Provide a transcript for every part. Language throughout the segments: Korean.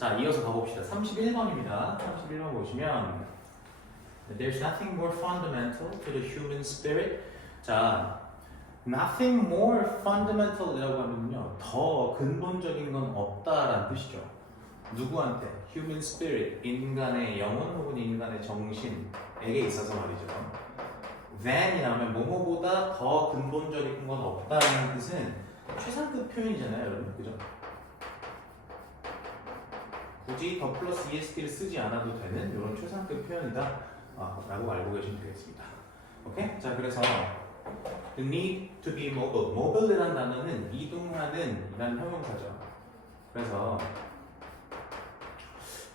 자, 이어서 가봅시다. 31번입니다. 31번 보시면 There's nothing more fundamental to the human spirit. 자, nothing more fundamental이라고 하면요, 더 근본적인 건 없다라는 뜻이죠. 누구한테? Human spirit, 인간의 영혼 혹은 인간의 정신에게 있어서 말이죠. than이 나오면 뭐뭐보다 더 근본적인 건 없다는 뜻은 최상급 표현이잖아요, 여러분, 그죠? 굳이 더 플러스 EST를 쓰지 않아도 되는 이런 최상급 표현이다 라고 알고 계시면 되겠습니다. 오케이? 자, 그래서 the need to be mobile. mobile이라는 단어는 이동하는 이라는 형용사죠. 그래서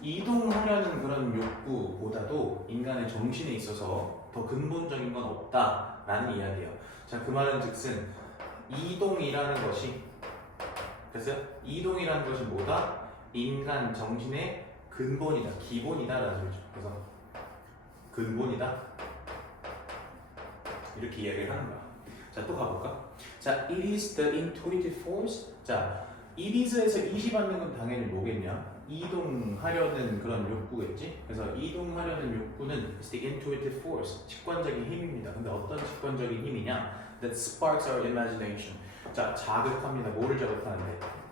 이동하려는 그런 욕구보다도 인간의 정신에 있어서 더 근본적인 건 없다라는 이야기예요. 자, 그 말은 즉슨 이동이라는 것이, 됐어요? 이동이라는 것이 뭐다? 인간 정신의 근본이다, 기본이다라는 소리죠. 그래서 근본이다 이렇게 이야기를 하는 거야. 자, 또 가볼까? 자, it is the intuitive force. 자, it is에서 it이 받는 건 당연히 뭐겠냐? 이동하려는 그런 욕구겠지? 그래서 이동하려는 욕구는 is the intuitive force, 직관적인 힘입니다. 근데 어떤 직관적인 힘이냐? That sparks our imagination. 자, 자극합니다. 뭐를 자극하는데?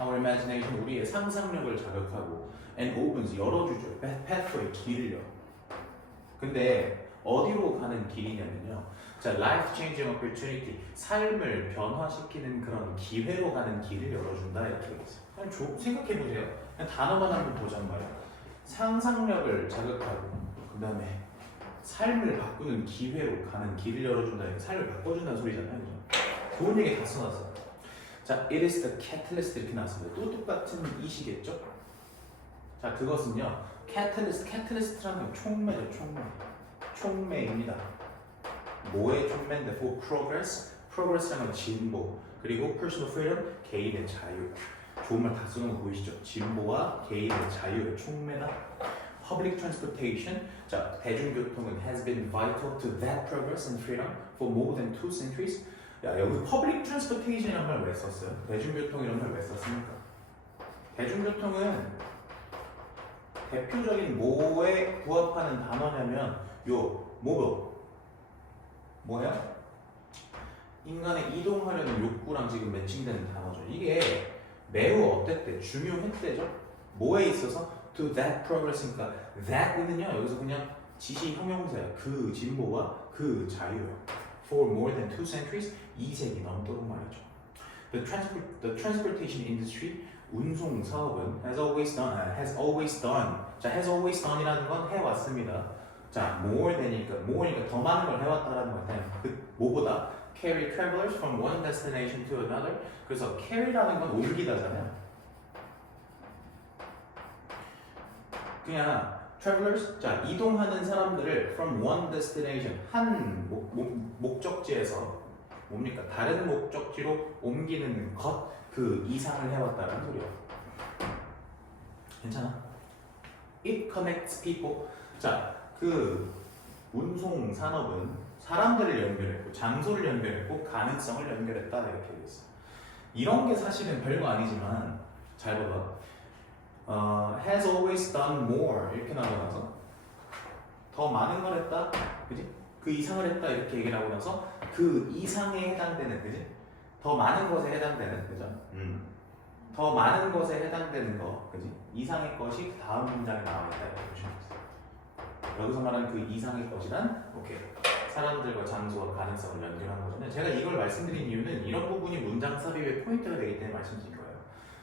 Our imagination, 우리의 상상력을 자극하고 and opens, 열어주죠. pathway, 길을요. 근데 어디로 가는 길이냐면요. 자, life changing opportunity, 삶을 변화시키는 그런 기회로 가는 길을 열어준다 이렇게 얘기했어요. 그냥 생각해 보세요. 그냥 단어만 한번 보자는 말이야. 상상력을 자극하고 그 다음에 삶을 바꾸는 기회로 가는 길을 열어준다. 삶을 바꿔준다는 소리잖아요. 그죠? 좋은 얘기 다 써놨어. 자, it is the catalyst 이렇게 나왔습니다. 또 똑같은 이시겠죠? 자, 그것은요, catalyst라는 건 총매죠, 총매입니다. 뭐의 총매인데? For progress라는 건 진보, 그리고 personal freedom, 개인의 자유. 좋은 말 다 쓰는 거 보이시죠? 진보와 개인의 자유의 총매다. Public transportation, 자, 대중교통은 has been vital to that progress and freedom for more than 2 centuries. 야, 여기 public transportation이라는 말 왜 썼어요? 대중교통이라는 말 왜 썼습니까? 대중교통은 대표적인 뭐에 부합하는 단어냐면 요 뭐야? 인간의 이동하려는 욕구랑 지금 매칭되는 단어죠. 이게 매우 어땠대? 중요했대죠? 뭐에 있어서? To that progress니까 that는요 여기서 그냥 지시 형용사야. 그 진보와 그 자유요. For more than 2 centuries, 2세기 넘도록 말이죠. The transportation industry, 운송 사업은 has always done. 자, has always done이라는 건 해왔습니다. 자, more than이니까 더 많은 걸 해왔다라는 거예요. 그 뭐보다 carry travelers from one destination to another. 그래서 carry라는 건 옮기다잖아요. 그냥 travelers, 자, 이동하는 사람들을 from one destination, 한 목적지에서 뭡니까? 다른 목적지로 옮기는 것, 그 이상을 해왔다는 소리야. 괜찮아? It connects people. 자, 그 운송 산업은 사람들을 연결했고, 장소를 연결했고, 가능성을 연결했다 이렇게 얘기했어. 이런 게 사실은 별거 아니지만 잘 봐봐. has always done more 이렇게 나오고 나서 더 많은 걸 했다, 그지? 그 이상을 했다 이렇게 얘기를 하고 나서 그 이상에 해당되는, 그지? 더 많은 것에 해당되는, 그죠? 더 많은 것에 해당되는 거, 그지? 이상의 것이 다음 문장에 나와 있다 이렇게 보시면 돼요. 여기서 말하는 그 이상의 것이란 오케이, 사람들과 장소와 가능성을 연결한 거잖아요. 제가 이걸 말씀드린 이유는 이런 부분이 문장 삽입의 포인트가 되기 때문에 말씀드린 거예요.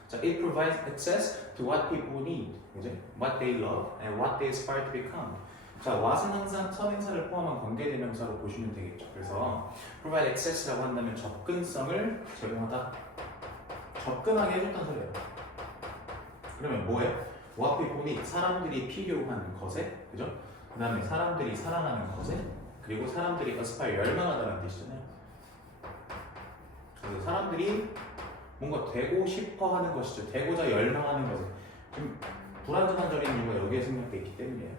자, it provides access to what people need, 이제 what they love and what they aspire to become. 자, what은 항상 선행사를 포함한 관계대명사로 보시면 되겠죠. 그래서 provide access라고 한다면 접근성을 제공하다, 접근하게 해줬다는 소리예요. 그러면 뭐예요? what people need, 사람들이 필요한 것에, 그죠? 그 다음에 사람들이 사랑하는 것에, 그리고 사람들이 aspire, 열망하다는 뜻이잖아요. 그래서 사람들이 뭔가 되고 싶어 하는 것이죠. 되고자 열망하는 것에 좀 불완전한적인 이유가 여기에 생략되어 있기 때문이에요.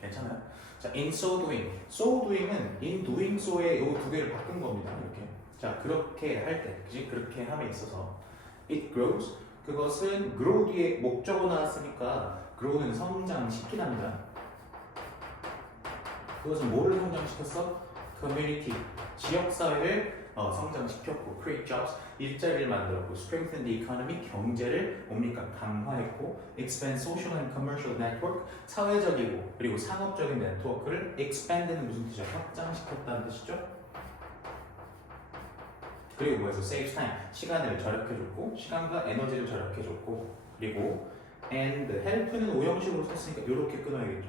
괜찮아요? 자, in so doing. so doing은 in doing so의 이 두 개를 바꾼 겁니다. 이렇게. 자, 그렇게 할 때, 그지? 그렇게 함에 있어서 it grows, 그것은 grow 뒤에 목적어 나왔으니까 grow는 성장시키답니다. 그것은 뭐를 성장시켰어? community, 지역사회를 성장시켰고 create jobs, 일자리를 만들었고 strengthen the economy, 경제를 뭡니까? 강화했고 expand social and commercial network, 사회적이고 그리고 상업적인 네트워크를 expand는 무슨 뜻이야? 확장시켰다는 뜻이죠? 그리고 뭐에서 save time, 시간을 절약해줬고 시간과 에너지를 절약해줬고 그리고 and help는 오형식으로 썼으니까 이렇게 끊어야겠죠.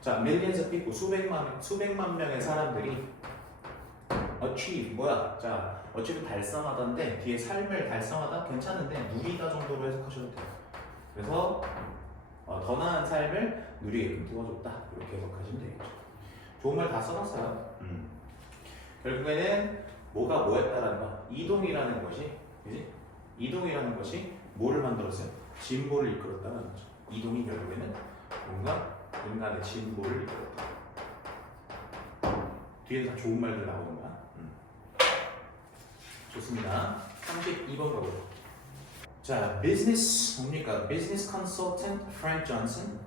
자, millions of people, 수백만 명의 사람들이 achieve, 뭐야? 자, achieve 달성하던데 뒤에 삶을 달성하다 괜찮은데 누리다 정도로 해석하셔도 돼요. 그래서 더 나은 삶을 누리게끔 도와줬다 이렇게 해석하시면 되겠죠. 좋은 말 다 써놨어요. 결국에는 뭐가 뭐였다라는 거, 이동이라는 것이, 그지? 이동이라는 것이 뭐를 만들었어요? 진보를 이끌었다는 거죠. 이동이 결국에는 뭔가 인간의 진보를 이끌었다. 뒤에 다 좋은 말들 나오는 거야. 좋습니다. 32번 가보죠. 자, 비즈니스 뭡니까? 비즈니스 컨설턴트 프랭크 존슨.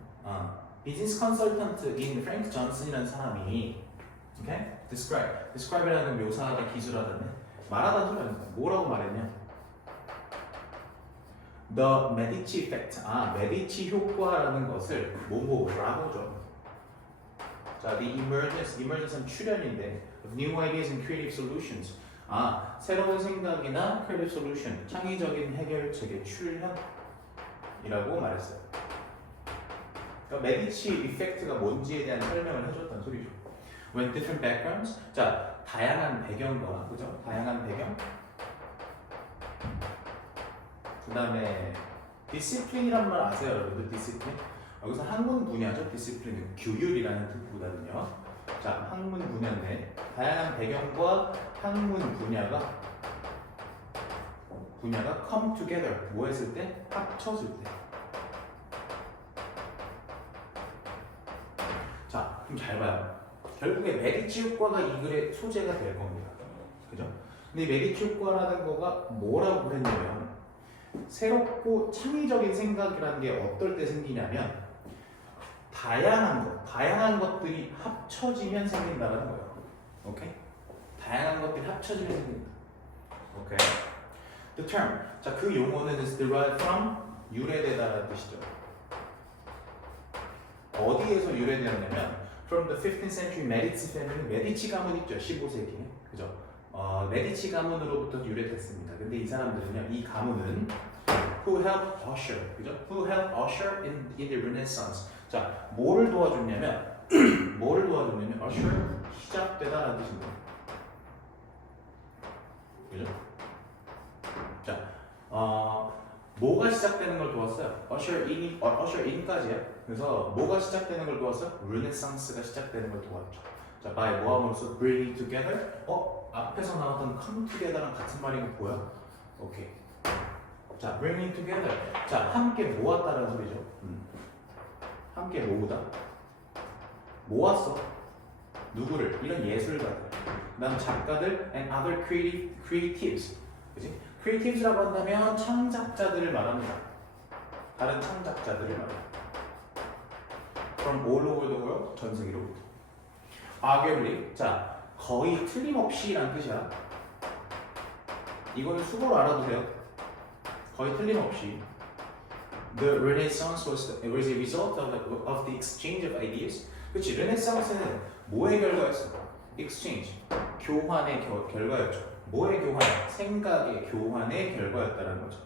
비즈니스 컨설턴트인 프랭크 존슨이라는 사람이 오케이? describe이라는 건 묘사하다, 기술하다네. 말하다 소리 아닙니다. 뭐라고 말했냐? The Medici effect. 메디치 효과라는 것을 뭐뭐라고죠. 자, the emergence는 출현인데 of new ideas and creative solutions. 새로운 생각이나 creative solution, 창의적인 해결책의 출현이라고 말했어요. 그러니까 메디치 이펙트가 뭔지에 대한 설명을 해줬다는 소리죠. When different backgrounds, 자, 다양한 배경과, 그죠? 다양한 배경. 그 다음에 discipline이란 말 아세요, 여러분들? discipline. 여기서 학문 분야죠. discipline은 규율이라는 뜻보다는요. 자, 학문 분야인데 다양한 배경과 학문 분야가 come together. 뭐 했을 때? 합쳐질 때. 자, 그럼 잘 봐요. 결국에 메디치 효과가 이 글의 소재가 될 겁니다. 그죠? 근데 이 메디치 효과라는 거가 뭐라고 그랬냐면 새롭고 창의적인 생각이라는 게 어떨 때 생기냐면 다양한 것들이 합쳐지면 생긴다는 거예요. 오케이? 다양한 것들이 합쳐지면 생긴다. 오케이? The term. 자, 그 용어는 is derived from 유래되다라는 뜻이죠. 어디에서 유래되었냐면 from the 15th century Medici family, 메디치 가문 있죠, 15세기에, 그죠? 메디치 가문으로부터 유래됐습니다. 근데 이 사람들은요, 이 가문은 who helped usher, 그죠? Who helped usher in the Renaissance. 자, 뭐를 도와줬냐면, usher 시작되다라는 뜻입니다. 그죠? 자, 뭐가 시작되는 걸 도왔어요? usher in까지요. 그래서 뭐가 시작되는 걸 도왔어요? 르네상스가 시작되는 걸 도왔죠. 자, by 모함으로써 bringing together. 앞에서 나왔던 come together랑 같은 말인 거 보여? 오케이. 자, bringing together. 자, 함께 모았다라는 소리죠. 함께 모으다. 모았어. 누구를? 이런 예술가들. 그다음 작가들 and other creatives. 그지? creatives라고 한다면 창작자들을 말합니다. 다른 창작자들을 말합니다. From all over the world, 전 세계로부터. Arguably, 자, 거의 틀림없이란 뜻이야. 이거는 수고로 알아두세요. 거의 틀림없이. The Renaissance was a result of the exchange of ideas. 그렇지, 르네상스는 뭐의 결과였어? Exchange, 교환의 결과였죠. 뭐의 교환? 생각의 교환의 결과였다는 거죠.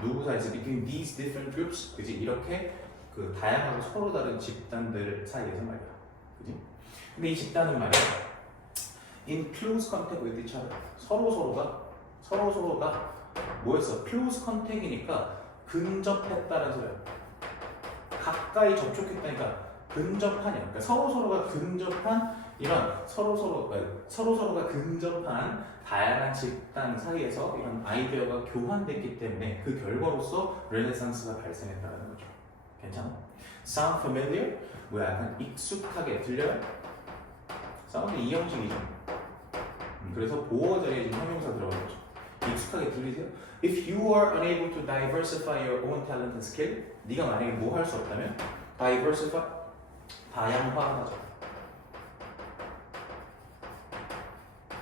누구 사이에서 between these different groups, 그지? 이렇게 그 다양하고 서로 다른 집단들 사이에서 말이야, 그지? 근데 이 집단은 말이야, in close contact with each other. 서로가 뭐였어? close contact이니까 근접했다는 소리야. 가까이 접촉했다니까 근접하냐. 그러니까 서로가 근접한 이런 서로가 근접한 다양한 집단 사이에서 이런 아이디어가 교환됐기 때문에 그 결과로서 르네상스가 발생했다는 거죠. 괜찮아? Sound familiar? 뭐 약간 익숙하게 들려요? 사운드 이 형식이죠. 그래서 보어절에 지금 형용사 들어가겠죠. 익숙하게 들리세요? If you are unable to diversify your own talent and skill, 네가 만약에 뭐 할 수 없다면 diversify, 다양화하죠.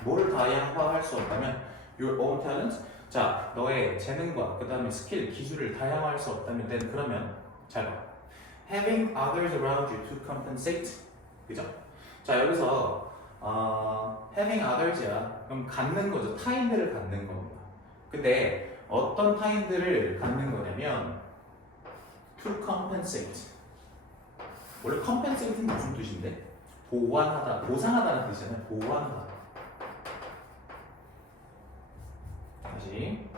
뭘 다양화할 수 없다면 your own talent, 자 너의 재능과 그 다음에 스킬, 기술을 다양화할 수 없다면 then 그러면 잘 봐. Having others around you to compensate, 그죠? 자 여기서 having others야. 그럼 갖는 거죠. 타인들을 갖는 겁니다. 근데 어떤 타인들을 갖는 거냐면 to compensate. 원래 compensate는 무슨 뜻인데? 보완하다, 보상하다는 뜻이잖아요. 보완하다. 다시.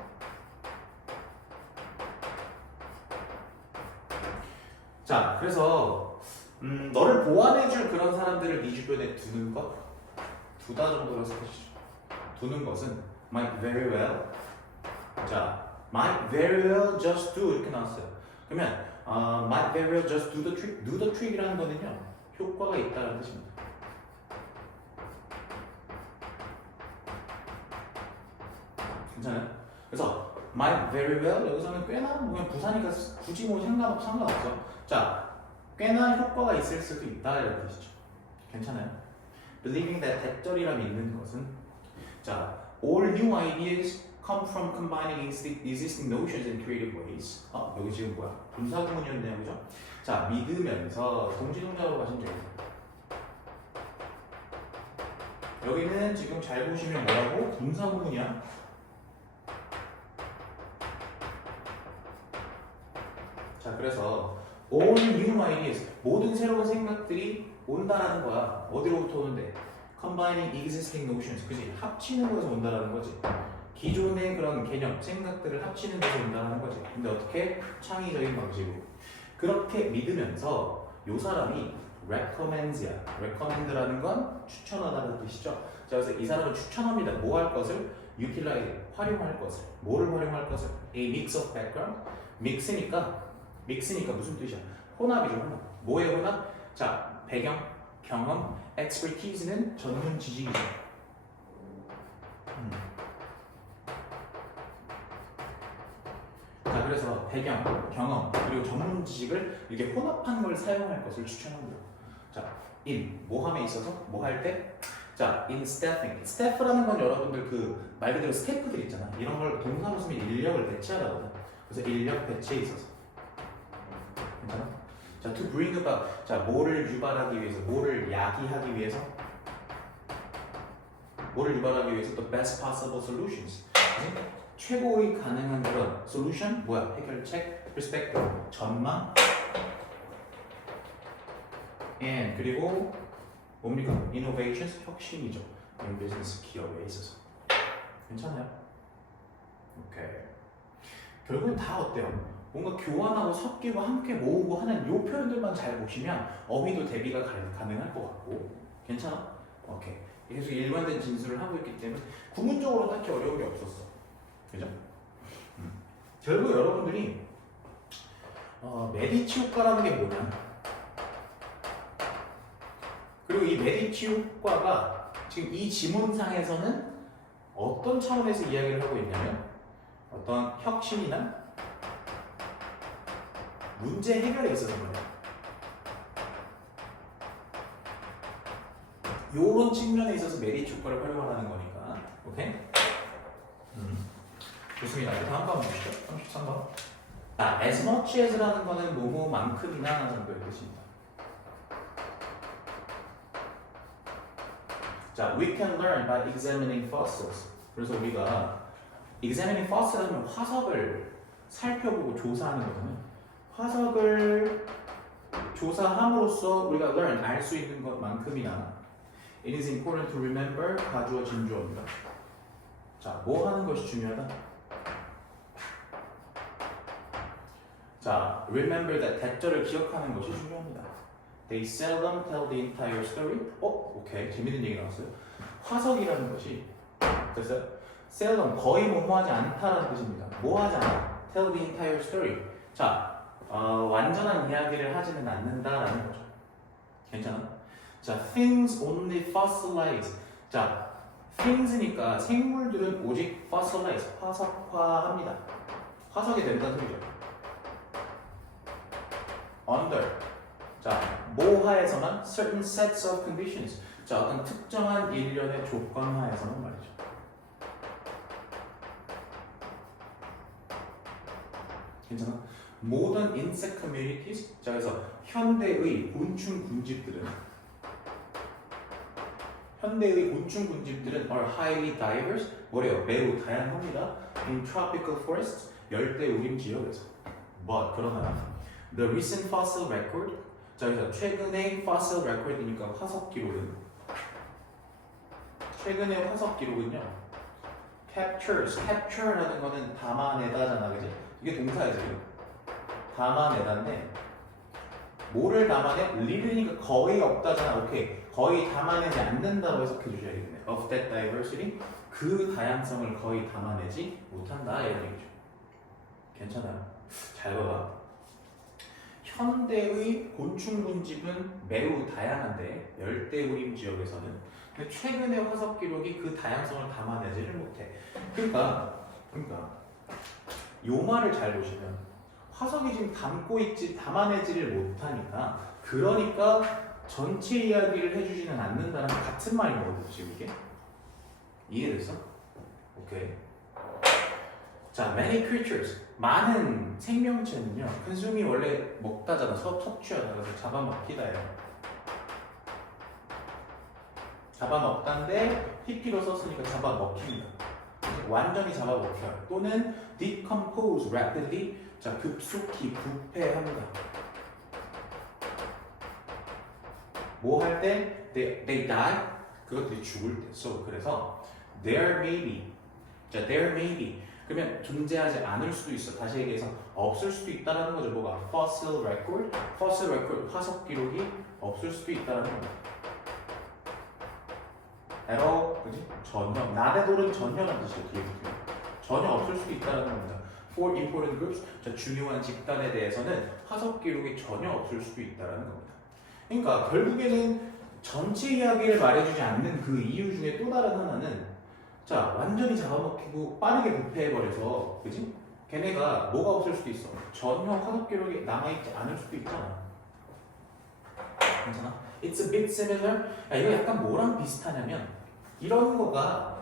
자, 그래서 너를 보완해줄 그런 사람들을 네 주변에 두는 것, 두다 정도로 생각하시죠. 두는 것은 might very well, 자, might very well just do 이렇게 나왔어요. 그러면 might very well just do the trick이라는 거는요 효과가 있다는 뜻입니다. 괜찮아요? 그래서 might very well 여기서는 꽤나 그냥 부사니까 굳이 뭐 상관없죠. 자, 꽤나 효과가 있을 수도 있다 이런 뜻이죠. 괜찮아요? Believing that 대절이라 믿는 것은 자, all new ideas come from combining existing notions in creative ways. 여기 지금 뭐야? 분사구문이었네요, 그죠? 자, 믿으면서 동지동작으로 가시면 돼요. 여기는 지금 잘 보시면 뭐라고? 분사구문이야. 자, 그래서 all new ideas, 모든 새로운 생각들이 온다라는 거야. 어디로부터 오는데? Combining existing notions, 그지? 합치는 것에서 온다라는 거지. 기존의 그런 개념, 생각들을 합치는 데서 온다는 거지. 근데 어떻게? 창의적인 방식으로. 그렇게 믿으면서 요 사람이 recommends야. recommend라는 건 추천하다는 뜻이죠. 자, 그래서 이 사람은 추천합니다. 뭐 할 것을? utilize, 활용할 것을. 뭐를 활용할 것을? A mix of background. 믹스니까 무슨 뜻이야? 혼합이죠, 혼합. 뭐의 혼합? 자, 배경, 경험, expertise는 전문 지식이죠. 자, 그래서 배경, 경험, 그리고 전문 지식을 이렇게 혼합한 걸 사용할 것을 추천합니다. 자, in, 뭐 함에 있어서? 뭐 할 때? 자, in staffing. staff라는 건 여러분들 그 말 그대로 스태프들 있잖아. 이런 걸 동사로 쓰면 인력을 배치하다거든. 그래서 인력 배치에 있어서. 괜찮아? 자, to bring about. 자, 뭐를 유발하기 위해서, 뭐를 야기하기 위해서? 뭐를 유발하기 위해서 the best possible solutions. 최고의 가능한 그런 solution 뭐야? 해결책, perspective, 전망, and 그리고 뭡니까? innovations, 혁신이죠. in business 기업에 있어서. 괜찮아요? 오케이. 결국엔 다 어때요? 뭔가 교환하고 섞이고 함께 모으고 하는 요 표현들만 잘 보시면 어휘도 대비가 가능할 것 같고. 괜찮아? 오케이. 계속 일관된 진술을 하고 있기 때문에 구문적으로 딱히 어려운 게 없었어. 그죠? 결국 여러분들이 메디치 효과라는 게 뭐냐? 그리고 이 메디치 효과가 지금 이 지문상에서는 어떤 차원에서 이야기를 하고 있냐면 어떤 혁신이나 문제 해결에 있어서 그래요. 요런 측면에 있어서 메디치 효과를 활용하는 거니까. 오케이? 좋습니다. 다음 번 보시죠. 33번. 자, as much as라는 거는 뭐뭐만큼이나 정도의 뜻입니다. 자, we can learn by examining fossils. 그래서 우리가 examining fossil은 화석을 살펴보고 조사하는 거잖아요. 화석을 조사함으로써 우리가 learn, 알 수 있는 것만큼이나 it is important to remember, 가주어 진주어입니다. 자, 뭐 하는 것이 중요하다? 자, remember that 대절을 기억하는 것이 중요합니다. They seldom tell the entire story. 오케이. 재밌는 얘기 나왔어요. 화석이라는 것이 됐어요? seldom, 거의 뭐뭐하지 않다라는 뜻입니다. 뭐하지 않아? Tell the entire story. 자, 완전한 이야기를 하지는 않는다라는 거죠. 괜찮아? 자, things only fossilize. 자, things니까 생물들은 오직 fossilize, 화석화합니다. 화석이 된다는 소리죠. under. 자, 모하에서만 certain sets of conditions. 자, 어떤 특정한 일련의 조건 하에서는 말이죠. 괜찮아? Modern insect communities. 자, 그래서 현대의 곤충 군집들은 are highly diverse. 뭐래요? 매우 다양합니다. In tropical forests. 열대 우림 지역에서. But 그러나 the recent fossil record. 자, 그래서 최근의 fossil record이니까 화석 기록은 최근의 화석 기록은요. capture라는 거는 담아내다잖아, 그지? 이게 동사예요, 지금. 담아내다인데 뭐를 담아내? little니까 거의 없다잖아. 오케이. 거의 담아내지 않는다고 해석해 주셔야겠네. Of that diversity. 그 다양성을 거의 담아내지 못한다. 이런 얘기죠. 괜찮아요. 잘 봐봐. 현대의 곤충 군집은 매우 다양한데 열대우림 지역에서는 근데 최근의 화석 기록이 그 다양성을 담아내지를 못해. 그러니까 요 말을 잘 보시면 화석이 지금 담아내지를 못하니까 그러니까 전체 이야기를 해주지는 않는다는 같은 말인 거거든요. 지금 이게 이해됐어? 오케이. 자, many creatures 많은 생명체는요. consume이 원래 먹다잖아. 섭취하다. 그래서 잡아먹기다예요. 잡아먹다인데 PP로 썼으니까 잡아먹힙니다. 완전히 잡아먹혀요. 또는 decompose rapidly. 자, 급속히 부패합니다. 뭐 할 때? They die. 그것들이 죽을 때. So, 그래서 there may be. 자, there may be. 그러면 존재하지 않을 수도 있어. 다시 얘기해서 없을 수도 있다라는 거죠. 뭐가? fossil record. fossil record. 화석 기록이 없을 수도 있다라는 거죠. at all. 그지? 전혀. not at all은 전혀라는 뜻이에요. 뒤에 붙으면. 전혀 없을 수도 있다라는 겁니다. for important groups. 자, 중요한 집단에 대해서는 화석 기록이 전혀 없을 수도 있다라는 겁니다. 그러니까 결국에는 전체 이야기를 말해주지 않는 그 이유 중에 또 다른 하나는 자, 완전히 잡아먹히고 빠르게 부패해버려서 그지? 걔네가 뭐가 없을 수도 있어. 전혀 화석 기록이 남아있지 않을 수도 있잖아. 괜찮아? It's a bit similar. 야, 이거 약간 뭐랑 비슷하냐면 이런 거가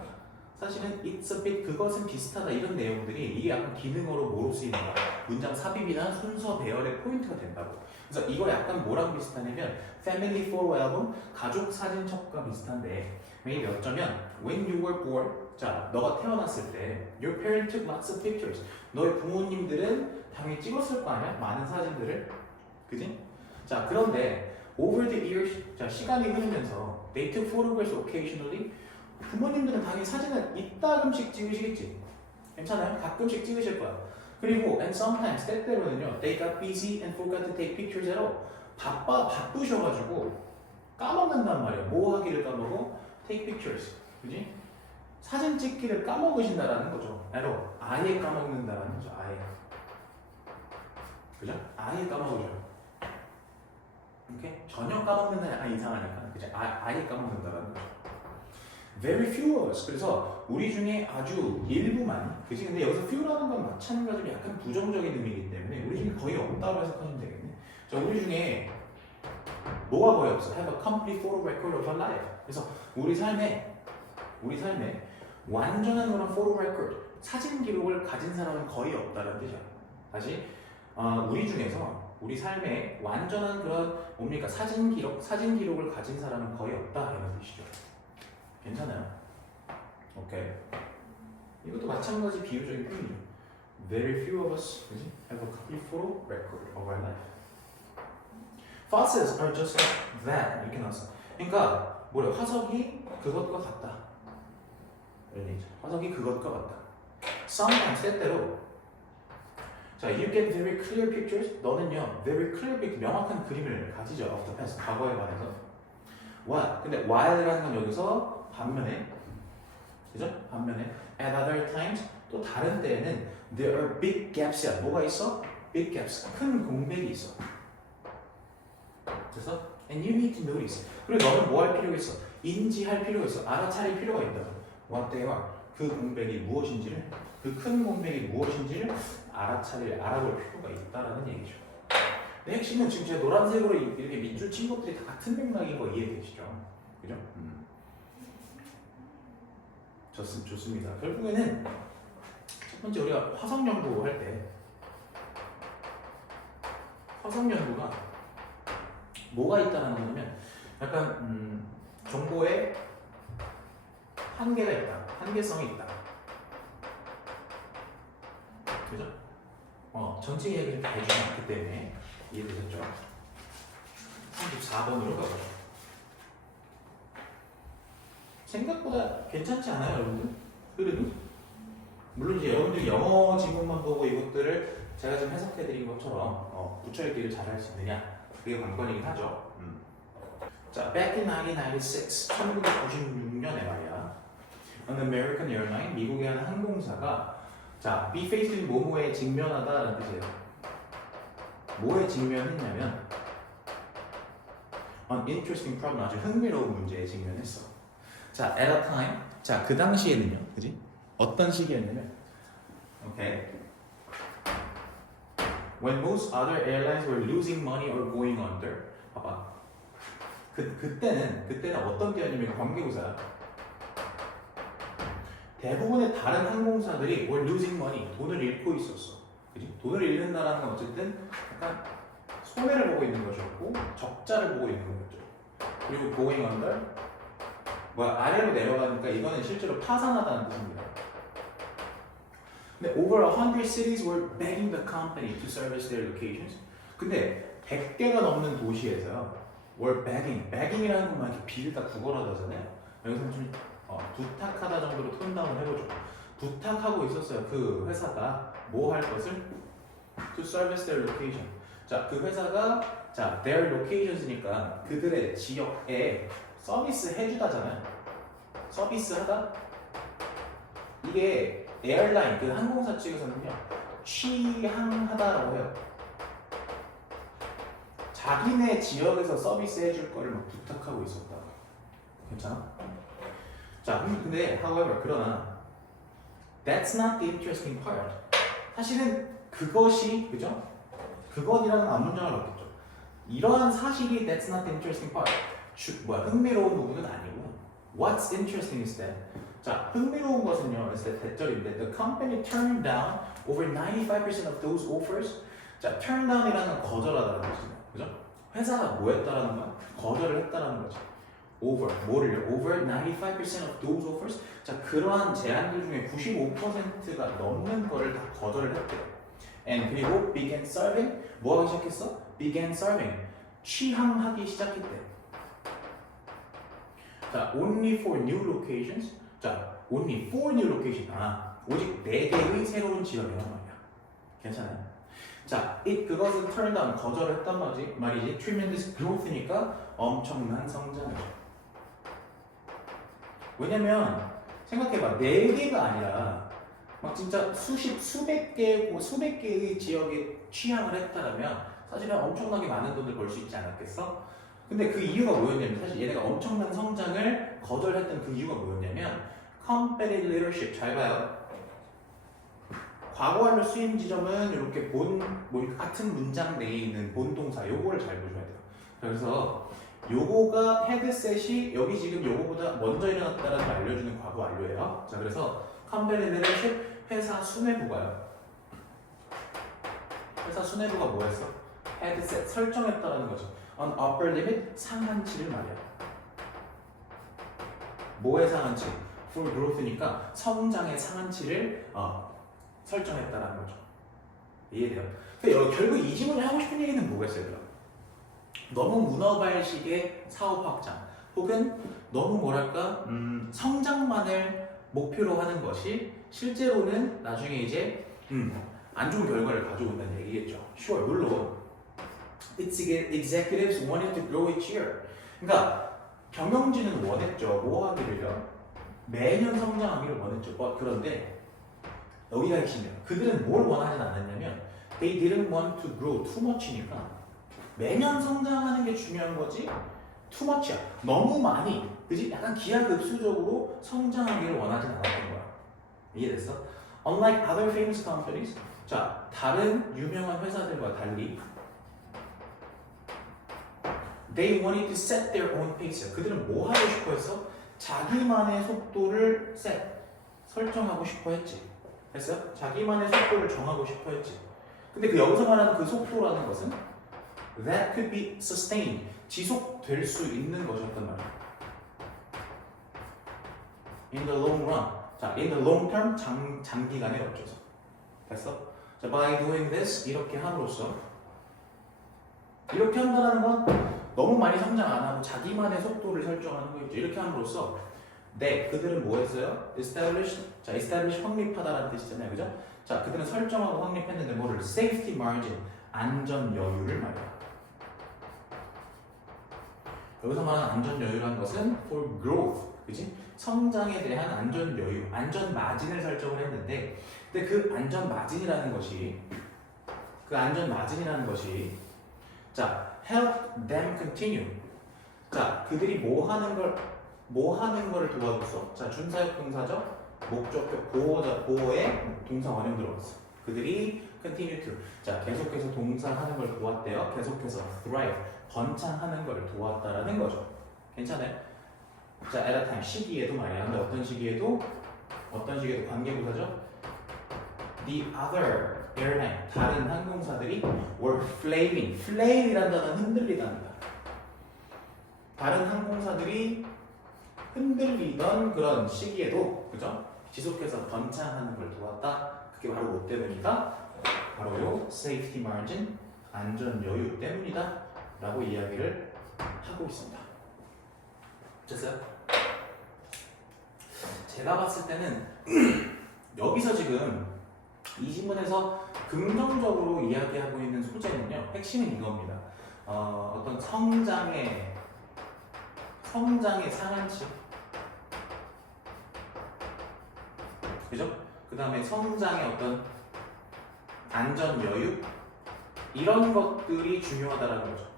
사실은 it's a bit 그것은 비슷하다 이런 내용들이 이게 약간 기능어로 뭐로 쓰이는 거야? 문장 삽입이나 순서 배열의 포인트가 된다고. 그래서 이거 약간 뭐랑 비슷하냐면 Family Photo Album 가족 사진첩과 비슷한데 maybe 어쩌면 When you were born 자 너가 태어났을 때 Your parents took lots of pictures 너의 부모님들은 당연히 찍었을 거 아니야? 많은 사진들을 그지? 자 그런데 Over the years 자 시간이 흐르면서 They took photographs occasionally 부모님들은 당연히 사진을 이따금씩 찍으시겠지 괜찮아요? 가끔씩 찍으실 거야 그리고 and sometimes 때때로는요 they got busy and forgot to take pictures at all 바쁘셔가지고 까먹는단 말이야 뭐 하기를 까먹어? take pictures 그지? 사진 찍기를 까먹으신다라는 거죠 at all 아예 까먹는다라는 거죠 아예 그죠? 아예 까먹으죠 오케이? 전혀 까먹는다는 이상하니까 그죠? 아예 까먹는다라는 거죠 Very few of us. 그래서 우리 중에 아주 일부만, 그치? 근데 여기서 few라는 건 마찬가지로 약간 부정적인 의미이기 때문에 우리 중에 거의 없다고 해석하시면 되겠네. 자, 우리 중에 뭐가 거의 없어? Have a complete photo record of our life. 그래서 우리 삶에 완전한 그런 photo record, 사진 기록을 가진 사람은 거의 없다는 뜻이야. 다시, 우리 중에서 우리 삶에 완전한 그런 뭡니까? 사진 기록을 가진 사람은 거의 없다 이런 뜻이죠. 괜찮아요? 오케이. 이것도 마찬가지 비유적인 표현이죠. Very few of us have a complete photo record of our life. Fossils are just like that. 이렇게 나왔어. 그러니까 뭐래? 화석이 그것과 같다. 화석이 그것과 같다. Sometimes 때때로 자, you get very clear pictures. 너는요, very clear picture, 명확한 그림을 가지죠. of the past, 과거에 관해서. What? 근데 while이라는 건 여기서 반면에, 그죠? 반면에 at other times 또 다른 때에는 there are big gaps야. 뭐가 있어? big gaps. 큰 공백이 있어. 그래서 and you need to notice. 그리고 너는 뭐 할 필요가 있어? 인지할 필요가 있어. 알아차릴 필요가 있다. what they are. 그 공백이 무엇인지를, 그 큰 공백이 무엇인지를 알아볼 필요가 있다라는 얘기죠. 근데 핵심은 지금 제가 노란색으로 이렇게 밑줄 친 것들이 다 같은 맥락인 거 이해되시죠? 그죠? 좋습니다. 결국에는 첫 번째 우리가 화성 연구할 때 화성 연구가 뭐가 있다는 거냐면 약간 정보에 한계가 있다, 한계성이 있다. 그죠? 전체 이야기를 다 해주지 않기 때문에 이해되셨죠? 34번으로 가보죠. 생각보다 괜찮지 않아요, 여러분들? 그래도 물론 이제 여러분들이 영어 지문만 보고 이것들을 제가 지금 해석해드린 것처럼 붙여읽기를 잘 할 수 있느냐, 그게 관건이긴 하죠. 자, back in 1996, 1996년에 말이야, an American airline, 미국의 한 항공사가 자, be faced with 뭐뭐에 직면하다라는 뜻이에요. 뭐에 직면했냐면 an interesting problem, 아주 흥미로운 문제에 직면했어. 자, at a time, 자, 그 당시에는요, 그지? 어떤 시기였냐면, okay, when most other airlines were losing money or going under. 봐봐. 그때는 어떤 때였냐면 관계부사. 대부분의 다른 항공사들이 were losing money, 돈을 잃고 있었어. 그지? 돈을 잃는다라는 건 어쨌든 약간 손해를 보고 있는 것이었고 적자를 보고 있는 거였죠. 그리고 going under, 아래로 내려가니까 이거는 실제로 파산하다는 뜻입니다. 근데 over 100 cities were begging the company to service their locations. 근데 100개가 넘는 도시에서요, were begging이라는 것만 이렇게 빌다 구걸하다 하잖아요. 여기서 좀 부탁하다 정도로 톤다운 해보죠. 부탁하고 있었어요. 그 회사가 뭐 할 것을? to service their location. 자, 그 회사가 자, their locations니까 그들의 지역에 서비스 해주다잖아요. 서비스하다? 이게 에어라인, 그 항공사 측에서는요, 취항하다라고 해요. 자기네 지역에서 서비스 해줄 거를 막 부탁하고 있었다고. 괜찮아? 자, 근데 however, 그러나 that's not the interesting part. 사실은 그것이, 그죠? 그것이라는 앞문장을 넣겠죠. 이러한 사실이 that's not the interesting part. 흥미로운 부분은 아니고 what's interesting is that, 자, 흥미로운 것은요, is that 대절인데 the company turned down over 95% of those offers. 자, turn down이라는 건 거절하다는 뜻이잖아요. 그죠? 회사가 뭐 했다라는 거야? 거절을 했다라는 거죠. over, 뭐를요? over 95% of those offers. 자, 그러한 제안들 중에 95%가 넘는 거를 다 거절을 했대요. and 그리고 began serving, 뭐 하기 시작했어? began serving, 취항하기 시작했대. 자, only for new locations. 자, only for new location. 오직 4개의 새로운 지역이란 말이야. 괜찮아요? 자, 그것은 turn down, 거절을 했단 말이지. tremendous growth니까 엄청난 성장이죠. 왜냐면 생각해봐, 4개가 아니라 막 진짜 수백 개의 지역에 취향을 했다라면 사실은 엄청나게 많은 돈을 벌 수 있지 않았겠어? 근데 그 이유가 뭐였냐면, 사실 얘네가 엄청난 성장을 거절했던 그 이유가 뭐였냐면 competitive leadership. 잘 봐요. 과거완료 수임 지점은 이렇게 같은 문장 내에 있는 본동사, 요거를 잘 보셔야 돼요. 그래서 요거가 헤드셋이 여기 지금 요거보다 먼저 일어났다라는 걸 알려주는 과거 완료예요. 자, 그래서 competitive leadership, 회사 수뇌부가요. 회사 수뇌부가 뭐 했어? 헤드셋 설정했다라는 거죠. on upper limit, 상한치를 말이야. 뭐의 상한치? for growth니까 성장의 상한치를 설정했다라는 거죠. 이해돼요? 그러니까 결국 이 지문이 하고 싶은 얘기는 뭐겠어요, 그럼? 너무 문어발식의 사업 확장, 혹은 너무 뭐랄까 성장만을 목표로 하는 것이 실제로는 나중에 이제 안 좋은 결과를 가져온다는 얘기겠죠. Sure, 물론 its executives wanted to grow each year. 그러니까 경영진은 원했죠. 뭐 하기를요? 매년 성장하기를 원했죠. 그런데 여기가 핵심이에요. 그들은 뭘 원하진 않았냐면 they didn't want to grow too much니까 매년 성장하는 게 중요한 거지 too much야. 너무 많이. 그지? 약간 기하급수적으로 성장하기를 원하진 않았던 거야. 이해됐어? Unlike other famous companies. 자, 다른 유명한 회사들과 달리 They wanted to set their own pace. 그들은 뭐 하고 싶어 했어? 자기만의 속도를 설정하고 싶어 했지. 됐어요? 자기만의 속도를 정하고 싶어 했지. 근데 그 여기서 말하는 그 속도라는 것은 that could be sustained. 지속될 수 있는 것이었단 말이야. In the long run. 자, in the long term, 장기간에 걸쳐서. 됐어? 자, by doing this, 이렇게 함으로써 이렇게 한다는 건 너무 많이 성장 안 하고 자기만의 속도를 설정하는 거겠죠. 이렇게 함으로써 그들은 뭐 했어요? establish 확립하다라는 뜻이잖아요. 그죠? 자, 그들은 설정하고 확립했는데 뭐를? safety margin, 안전 여유를 말이야. 여기서 말하는 안전 여유라는 것은 for growth, 그지? 성장에 대한 안전 여유, 안전 마진을 설정을 했는데, 근데 그 안전 마진이라는 것이 자, help them continue. 자, 그들이 뭐 하는 거를 도와줬어? 자, 준사역 동사죠? 목적격 보호의 동사 원형 들어갔어. 그들이 continue to. 자, 계속해서 동사하는 걸 도왔대요. 계속해서 thrive. 번창하는 걸 도왔다라는 거죠. 괜찮아요? 자, at a time. 시기에도 말이야. 근데 어떤 시기에도 관계부사죠? The other airline. 다른 항공사들이 were flaming. flame이라는 단어는 흔들리다입니다. 다른 항공사들이 흔들리던 그런 시기에도, 그죠? 지속해서 번창하는 걸 도왔다. 그게 바로 뭐 때문이다? 바로 요 safety margin, 안전 여유 때문이다 라고 이야기를 하고 있습니다. 됐어요? 제가 봤을 때는 여기서 지금 이 지문에서 긍정적으로 이야기하고 있는 소재는요, 핵심은 이겁니다. 어떤 성장의 상한치, 그죠? 그 다음에 성장의 어떤 안전 여유, 이런 것들이 중요하다라는 거죠.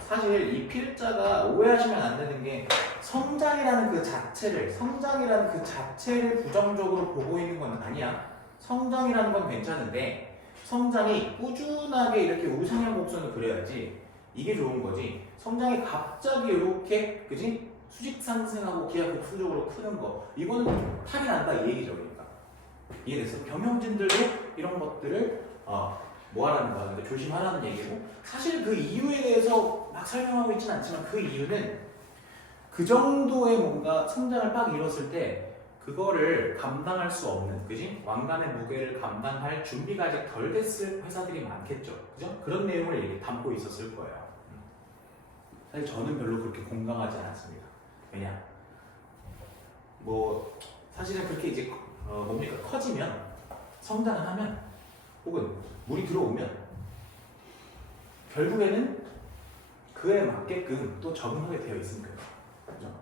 사실 이 필자가 오해하시면 안 되는 게 성장이라는 그 자체를 부정적으로 보고 있는 건 아니야. 성장이라는 건 괜찮은데 성장이 꾸준하게 이렇게 우상향 곡선을 그려야지 이게 좋은 거지. 성장이 갑자기 이렇게, 그지? 수직 상승하고 기하 곡선적으로 크는 거, 이거는 탈이 난다 이 얘기죠. 그러니까 이해됐어? 경영진들도 이런 것들을 뭐 하라는 거야? 근데 조심하라는 얘기고, 사실 그 이유에 대해서 막 설명하고 있지는 않지만 그 이유는 그 정도의 뭔가 성장을 빡 이뤘을 때 그거를 감당할 수 없는, 그지? 왕관의 무게를 감당할 준비가 아직 덜 됐을 회사들이 많겠죠. 그죠? 그런 내용을 담고 있었을 거예요. 사실 저는 별로 그렇게 공감하지 않았습니다. 왜냐? 뭐 사실은 그렇게 이제 뭡니까? 커지면, 성장을 하면, 혹은 물이 들어오면 결국에는 그에 맞게끔 또 적응하게 되어 있습니다. 그죠?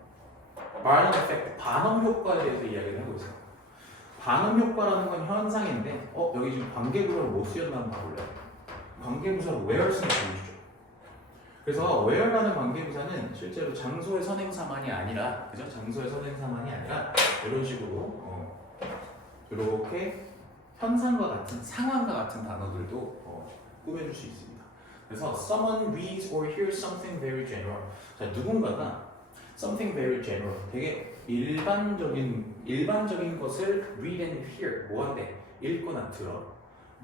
바넘 에펙트, 바넘 효과에 대해서 이야기를 하고 있어요. 바넘 효과라는 건 현상인데, 여기 지금 관계부사로 못 쓰였나 한번 봐볼래요? 관계부사로 where 쓰면 보이시죠? 그래서 where라는 관계부사는 실제로 장소의 선행사만이 아니라, 그죠? 장소의 선행사만이 아니라 이런 식으로 이렇게 현상과 같은, 상황과 같은 단어들도 꾸며줄 수 있습니다. 그래서 someone reads or hears something very general. 자, 누군가가 something very general, 되게 일반적인 것을 read and hear, 뭐한대? 읽거나 들어.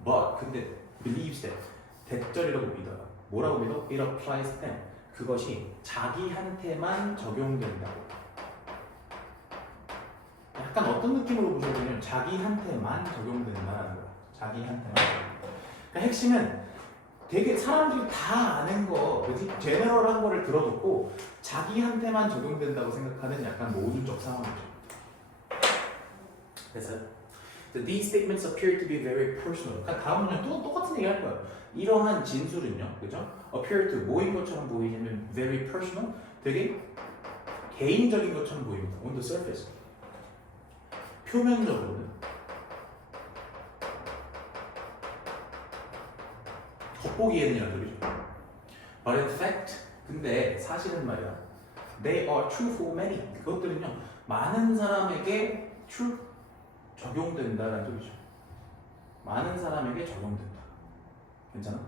But 근데 believes that, 대절이라고 믿어요. 뭐라고 믿어? It applies to them. 그것이 자기한테만 적용된다고. 약간 어떤 느낌으로 보셔야 되냐면 자기한테만 적용된다는 거야. 자기한테만. 그러니까 핵심은 되게 사람들이 다 아는 거, 그지? 제너럴한 거를 들어놓고 자기한테만 적용된다고 생각하는 약간 모순적 상황이죠. 됐어요? So these statements appear to be very personal. 그러니까 다음 문장 또 똑같은 얘기 할 거예요. 이러한 진술은요, 그죠? appear to 뭐인 것처럼 보이냐면 very personal, 되게 개인적인 것처럼 보입니다. on the surface. 표면적으로는 겉보기에는이란 소리죠. But in fact, 근데 사실은 말이야. They are true for many. 그것들은요. 많은 사람에게 true 적용된다라는 소리죠. 많은 사람에게 적용된다. 괜찮아?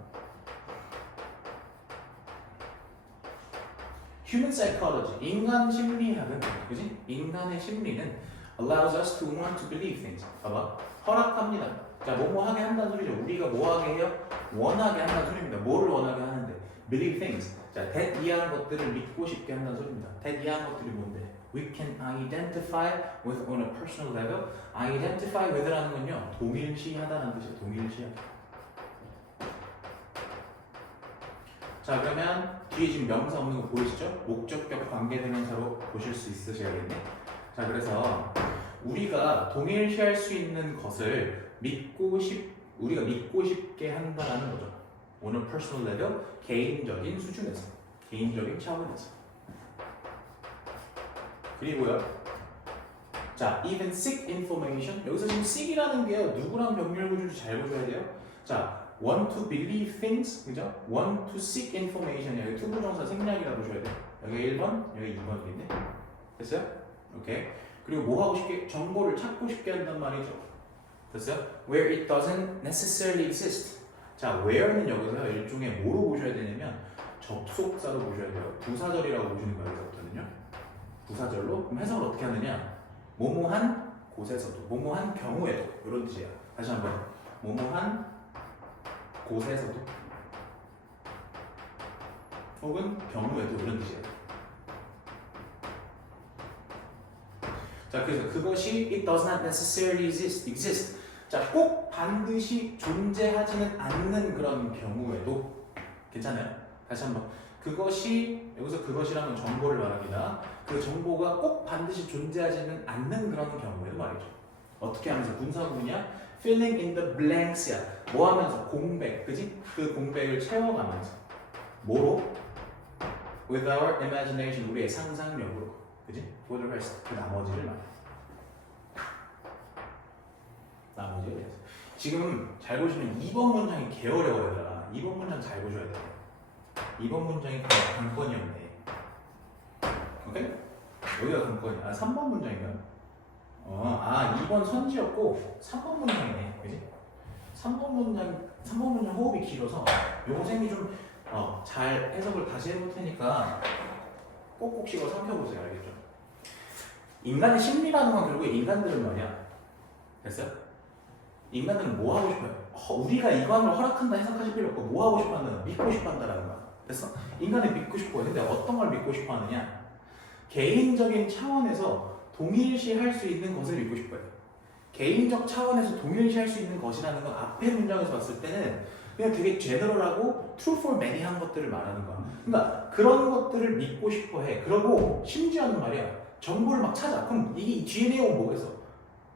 Human psychology, 인간 심리학은, 그지? 인간의 심리는 allows us to want to believe things. 봐봐, 허락합니다. 자, 뭐뭐 하게 한다는 소리죠. 우리가 뭐 하게 해요? 원하게 한다는 소리입니다. 뭐를 원하게 하는데? Believe things. 자, that 이하는 것들을 믿고 싶게 한다는 소리입니다. that 이하는 것들이 뭔데? We can identify with on a personal level. identify with라는 건요, 동일시하다는 뜻이에요. 동일시하다. 자, 그러면 뒤에 지금 명사 없는 거 보이시죠? 목적격 관계대명사로 보실 수 있으셔야겠네. 자, 그래서 우리가 동일시할 수 있는 것을 우리가 믿고 싶게 한다라는 거죠. on a personal level, 개인적인 수준에서, 개인적인 차원에서. 그리고요. 자, even seek information. 여기서 지금 seek이라는 게요, 누구랑 병렬 구조인지 잘 보셔야 돼요. 자, want to believe things, 그죠? want to seek information. 여기 투부정사 생략이라 보셔야 돼요. 여기 1번, 여기 2번이겠네. 됐어요? 오케이. 그리고 뭐 하고 싶게? 정보를 찾고 싶게 한단 말이죠. 됐어요? Where it doesn't necessarily exist. 자, where는 여기서 일종의 뭐로 보셔야 되냐면 접속사로 보셔야 돼요. 부사절이라고 보시는 거예요. 여기서부터는요. 부사절로. 그럼 해석을 어떻게 하느냐? 뭐뭐한 곳에서도, 뭐뭐한 경우에도, 이런 뜻이에요. 다시 한번. 뭐뭐한 곳에서도 혹은 경우에도, 이런 뜻이에요. 자, 그래서 그것이 it does not necessarily exist. 자, 꼭 반드시 존재하지는 않는 그런 경우에도 괜찮아요? 다시 한번. 그것이, 여기서 그것이라는 정보를 말합니다. 그 정보가 꼭 반드시 존재하지는 않는 그런 경우에도 말이죠. 어떻게 하면서? 분사구문이야? filling in the blanks야. 뭐 하면서? 공백, 그지? 그 공백을 채워가면서. 뭐로? with our imagination, 우리의 상상력으로, 그지? for the rest, 그 나머지를 말해. 나머지를 해서. 지금 잘 보시면 2번 문장이 개 어려워요, 얘들아. 2번 문장 잘 보셔야 돼요. 2번 문장이 관건이었네. 오케이? 여기가 관건이야. 아, 3번 문장인가요? 2번 선지였고 3번 문장이네. 그지? 3번 문장 호흡이 길어서 요거 쌤이 좀 잘 해석을 다시 해볼 테니까 꼭꼭 씹어 삼켜보세요. 알겠죠? 인간의 심리라는 건 결국 인간들은 말이야. 됐어요? 인간들은 뭐 하고 싶어요? 우리가 이거 하는 걸 허락한다 해석하실 필요 없고 뭐 하고 싶어 하는, 믿고 싶어 한다라는 거야. 됐어? 인간은 믿고 싶어 해. 근데 어떤 걸 믿고 싶어 하느냐? 개인적인 차원에서 동일시할 수 있는 것을 믿고 싶어요. 개인적 차원에서 동일시할 수 있는 것이라는 건 앞에 문장에서 봤을 때는 그냥 되게 제너럴하고 true for many한 것들을 말하는 거야. 그러니까 그런 것들을 믿고 싶어 해. 그러고 심지어는 말이야, 정보를 막 찾아. 그럼 이게 뒤에 내용은 뭐겠어?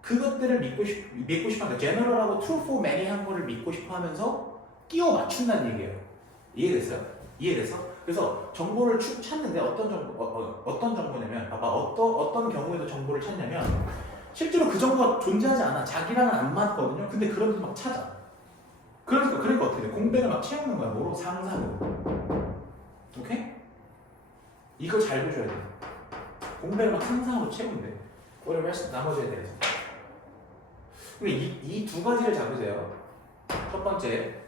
그것들을 믿고 싶어 하니까 제너럴하고 true for many한 거를 믿고 싶어 하면서 끼워 맞춘다는 얘기예요. 이해됐어요? 이해됐어? 그래서 정보를 쭉 찾는데 어떤 정보냐면, 봐봐, 어떤 경우에도 정보를 찾냐면 실제로 그 정보가 존재하지 않아. 자기랑은 안 맞거든요. 근데 그런데도 막 찾아. 그러니까 어떻게 돼? 공백을 막 채우는 거야. 뭐로? 상상으로. 오케이? 이거 잘 보셔야 돼. 공백을 막 상상으로 채우는데 오히려 나머지에 대해서. 이 두 가지를 잡으세요. 첫 번째.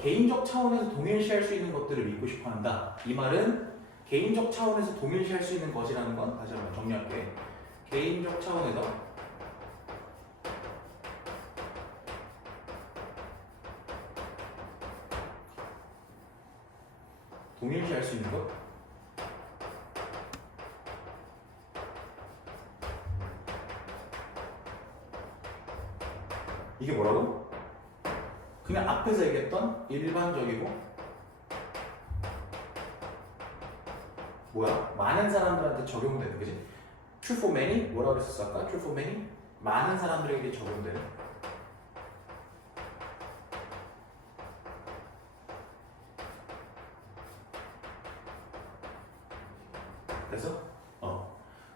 개인적 차원에서 동일시할 수 있는 것들을 믿고 싶어 한다. 이 말은 개인적 차원에서 동일시할 수 있는 것이라는 건, 다시 한번 정리할게. 개인적 차원에서 동일시할 수 있는 것? 이게 뭐라고? 그냥 앞에서 얘기했던 일반적이고 뭐야? 많은 사람들한테 적용되는, 그지? True for many? 뭐라고 그랬었어 아까? True for many? 많은 사람들에게 적용되는. 그래서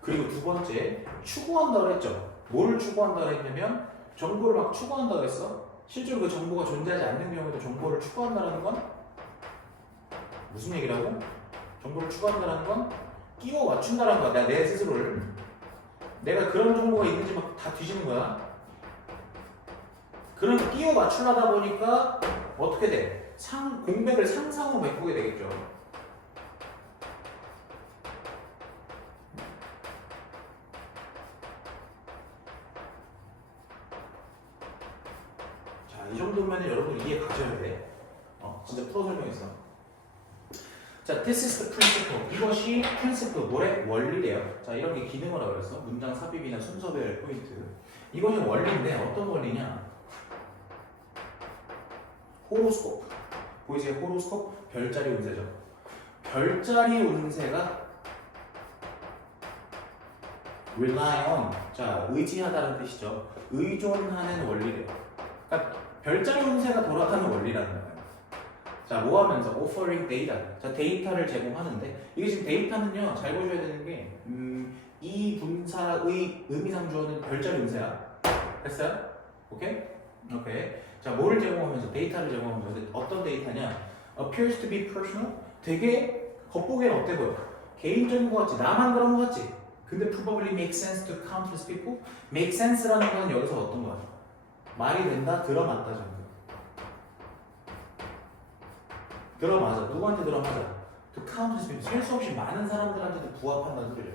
그리고 두 번째, 추구한다고 했죠. 뭐를 추구한다고 했냐면 정보를 막 추구한다고 했어. 실제로 그 정보가 존재하지 않는 경우에도 정보를 추구한다는 건 무슨 얘기라고? 정보를 추구한다는 건 끼워 맞춘다는 거야. 내 스스로를. 내가 그런 정보가 있는지 막 다 뒤지는 거야. 그런 끼워 맞추려다 보니까 어떻게 돼? 공백을 상상으로 메꾸게 되겠죠. 자, 이 정도면 여러분 이해 가져야 돼. 진짜 풀어 설명했어. 자, this is the principle. 이것이 principle, 뭐래? 원리래요. 자, 이런 게 기능어라고 그랬어. 문장 삽입이나 순서별 포인트. 이것이 원리인데 어떤 원리냐? 호로스코프. 보이세요? 호로스코프? 별자리 운세죠. 별자리 운세가 rely on. 자, 의지하다는 뜻이죠. 의존하는 원리래요. 그러니까 별자리 운세가 돌아가는 원리라는 거예요. 자, 뭐 하면서? offering data. 자, 데이터를 제공하는데, 이게 지금 데이터는요, 잘 보셔야 되는 게, 이 분사의 의미상 주어는 별자리 운세야. 됐어요? 오케이? 오케이. 자, 뭐를 제공하면서? 데이터를 제공하면서. 어떤 데이터냐? appears to be personal. 되게 겉보기엔 어때 보여? 개인적인 것 같지? 나만 그런 것 같지? 근데 probably make sense to countless people. make sense라는 건 여기서 어떤 거야? 말이 된다, 들어맞다 정도. 들어맞아. 누구한테 들어맞아? To countless people. 셀 수 없이 많은 사람들한테도 부합한다는 소리예요.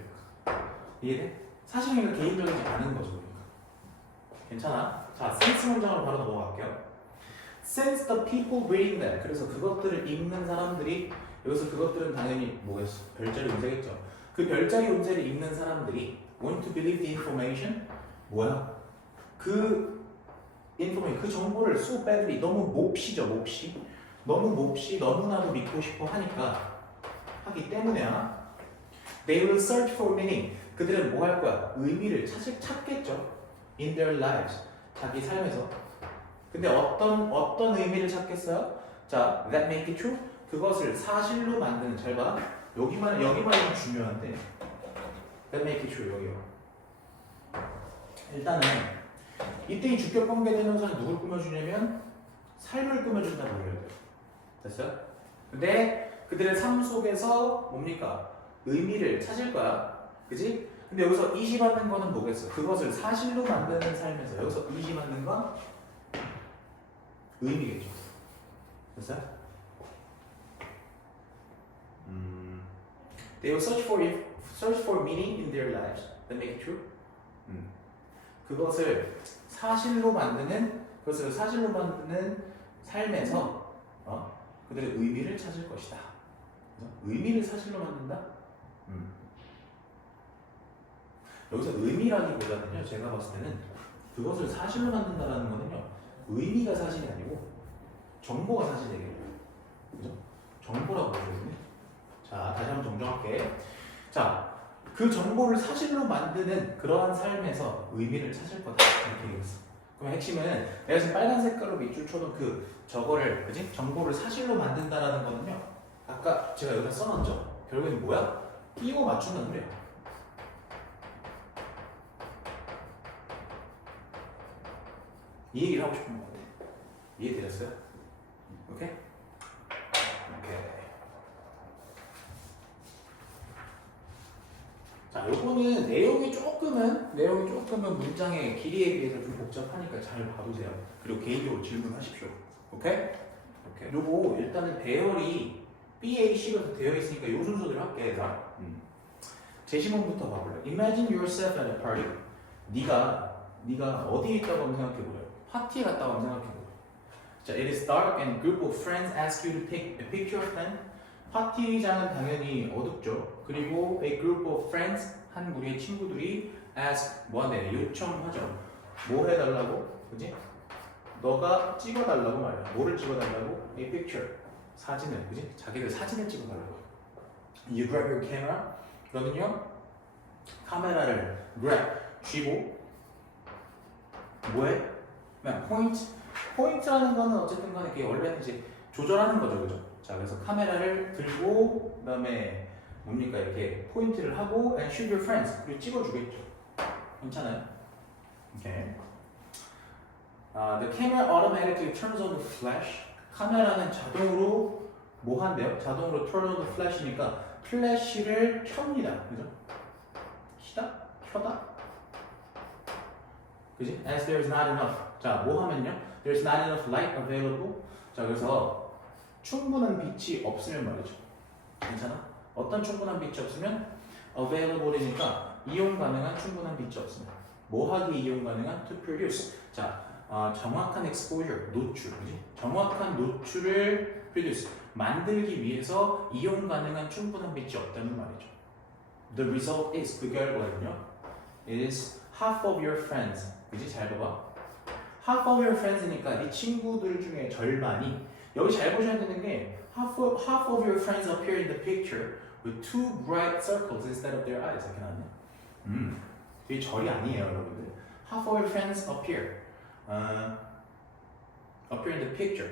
이해돼? 사실 이거 개인적이지 않은 거죠. 그러니까. 괜찮아? 자, sense 문장으로 바로 넘어갈게요. Since the people reading them. 그래서 그것들을 읽는 사람들이, 여기서 그것들은 당연히 뭐겠어? 별자리 운세겠죠. 그 별자리 운세를 읽는 사람들이 want to believe the information. 뭐야? 그 information, 그 정보를 so badly, 너무 몹시죠, 몹시. 너무 몹시, 너무나도 믿고 싶어 하기 때문에야 they will search for meaning. 그들은 뭐 할 거야? 의미를 찾겠죠. in their lives. 자기 삶에서. 근데 어떤 의미를 찾겠어요? 자, that make it true. 그것을 사실로 만드는. 잘 봐. 여기만 좀 중요한데. that make it true 여기요. 일단은 이때 이 주격 관계 대명사는 누굴 꾸며주냐면 삶을 꾸며준다고 그래야 돼요. 됐어요? 근데 그들의 삶 속에서 뭡니까? 의미를 찾을 거야. 그지? 근데 여기서 이시받는 거는 뭐겠어? 그것을 사실로 만드는 삶에서 여기서 이시받는 건 의미겠죠. 됐어요? They will search for meaning in their lives. That make it true? 그것을 사실로 만드는 삶에서 그들의 의미를 찾을 것이다. 의미를 사실로 만든다? 여기서 의미라기보다는요, 제가 봤을 때는 그것을 사실로 만든다라는 거는요, 의미가 사실이 아니고 정보가 사실 얘기예요. 그죠? 정보라고 보거든요. 자, 다시 한번 정정할게. 자, 그 정보를 사실로 만드는 그러한 삶에서 의미를 찾을 거다. 이렇게 얘기했어. 그럼 핵심은 내가 지금 빨간 색깔로 밑줄 쳐놓은 저거를, 그지? 정보를 사실로 만든다라는 거는요, 아까 제가 여기다 써놨죠? 결국엔 뭐야? 끼워 맞춘다는 소리야. 이 얘기를 하고 싶은 것 같아. 이해되셨어요? 오케이? 오케이. 자, 요거는 내용이 조금은 문장의 길이에 비해서 좀 복잡하니까 잘 봐두세요. 그리고 개인적으로 질문하십시오. 오케이? 오케이. 요거 일단은 배열이 BAC로 되어 있으니까 요 순서대로 할게. 제시문부터 봐볼래. Imagine yourself at a party. 네가 어디에 있다고 한번 생각해보래. 파티에 갔다고 한번 생각해보래. 자, it is dark and a group of friends ask you to take a picture of them. 파티장은 당연히 어둡죠. 그리고 a group of friends, 한 무리의 친구들이 ask, 뭐하네, 요청하죠. 뭐 해달라고? 그지? 너가 찍어달라고 말이야. 뭐를 찍어달라고? A picture. 사진을, 그지? 자기들 사진을 찍어달라고. You grab your camera. 그러면요, 카메라를 grab, 쥐고 뭐해? 그냥 포인트라는 거는 어쨌든 간에 이게 원래는 이제 조절하는 거죠, 그죠? 자, 그래서 카메라를 들고 그다음에 뭡니까 이렇게 포인트를 하고 and shoot your friends. 그리고 찍어주겠죠. 괜찮아요? 오케이. The camera automatically turns on the flash. 카메라는 자동으로 뭐 한대요? 자동으로 turn on the flash이니까 플래시를 켭니다. 그죠? 키다? 켜다? 그지? As there is not enough. 자, 뭐 하면요? There's not enough light available. 자, 그래서 충분한 빛이 없으면 말이죠. 괜찮아? 어떤 충분한 빛이 없으면 available이니까 이용 가능한 충분한 빛이 없으면 뭐 하기 이용 가능한 to produce. 자, 정확한 exposure, 노출, 그지? 정확한 노출을 produce, 만들기 위해서 이용 가능한 충분한 빛이 없다는 말이죠. The result is, 그 결과는요, is half of your friends. 그지? 잘 봐봐. half of your friends니까 네 친구들 중에 절반이, 여기 잘 보셔야 되는 게 half of your friends appear in the picture with two bright circles instead of their eyes. 이렇게 나왔네. 이게 절이 아니에요, 여러분들. half of your friends appear in the picture.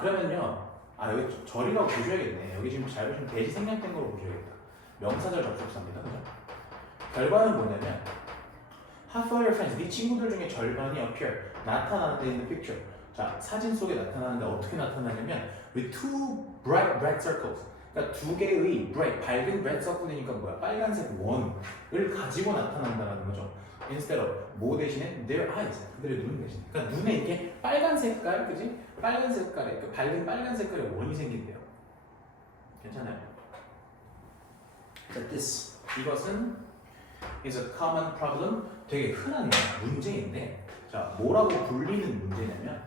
그러면요. 여기 절이라고 보셔야겠네. 여기 지금 잘 보시면 대시 생략된 걸로 보셔야겠다. 명사절 접속사입니다. 그죠? 결과는 뭐냐면 half of your friends, 네 친구들 중에 절반이 appear, 나타나는데 in the picture. 자, 사진 속에 나타나는데 어떻게 나타나냐면 with two bright red circles. 그러니까 두 개의 bright, 밝은 red circle이니까 뭐야? 빨간색 원을 가지고 나타난다는 거죠. Instead of 뭐 대신에 their eyes, 그들의 눈 대신. 그러니까 눈에 이렇게 빨간 색깔, 그지? 빨간 색깔에 그 밝은 빨간 색깔의 원이 생긴대요. 괜찮아요? 자, this 이것은 is a common problem. 되게 흔한 문제인데, 자, 뭐라고 불리는 문제냐면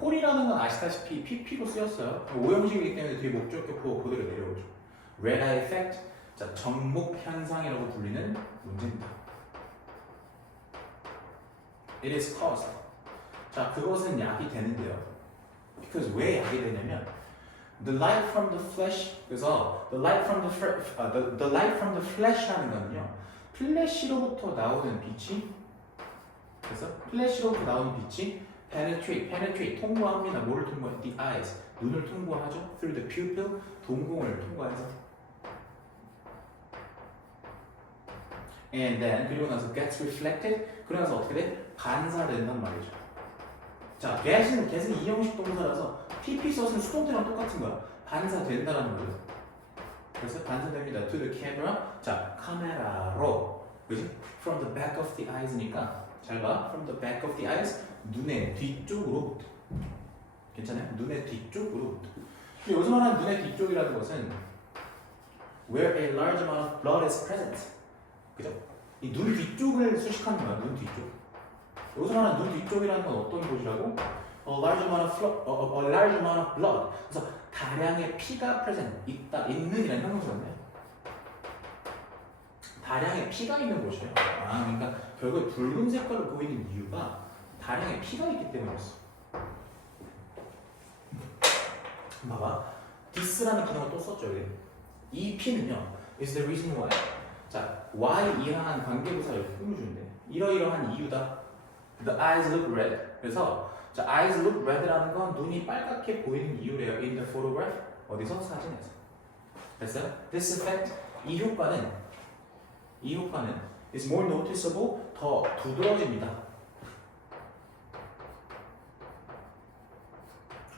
콜이라는 건 아시다시피 PP로 쓰였어요. 오형식이기 때문에 뒤에 목적격보 그대로 내려오죠. red eye effect, 자, 정목 현상이라고 불리는 문제입니다. It is caused. 자, 그것은 약이 되는데요. Because 왜 약이 되냐면 the light from the flesh. 그래서 the light from the flash라는 거는요, 플래시로부터 나오는 빛이, 그래서 플래시로부터 나오는 빛이 penetrate 통과합니다. 뭐를 통과해? The eyes, 눈을 통과하죠. Through the pupil, 동공을 통과해서. And then 그리고 나서 gets reflected. 그러면서 어떻게 돼? 반사된단 말이죠. 자, get은 이형식 동사라서 PP 써서는 수동태랑 똑같은 거야. 반사된다라는 거죠. 그래서 반사됩니다. To the camera. 자, 카메라로. 그지? From the back of the eyes니까 잘 봐. From the back of the eyes. 눈의 뒤쪽으로부터. 괜찮아요? 눈의 뒤쪽으로부터. 여기서 말하는 눈의 뒤쪽이라는 것은 where a large amount of blood is present. 그죠? 이 눈 뒤쪽을 수식하는 거야. 눈 뒤쪽. 여기서 말하는 눈 뒤쪽이라는 건 어떤 곳이라고? A large amount of blood. 그래서 다량의 피가 present, 있는이라는 형용사인데 다량의 피가 있는 곳이에요. 그러니까 결국 붉은 색깔을 보이는 이유가 다량의 피가 있기 때문이었어. 봐봐, this라는 기능을 또 썼죠. 이 P는요, is the reason why. 자, why 이러한 관계부사를 꾸며주는데 이러이러한 이유다. The eyes look red. 그래서 자, eyes look red라는 건 눈이 빨갛게 보이는 이유래요. In the photograph. 어디서? 사진에서. 됐어요? This effect, 이 효과는 is more noticeable, 더 두드러집니다.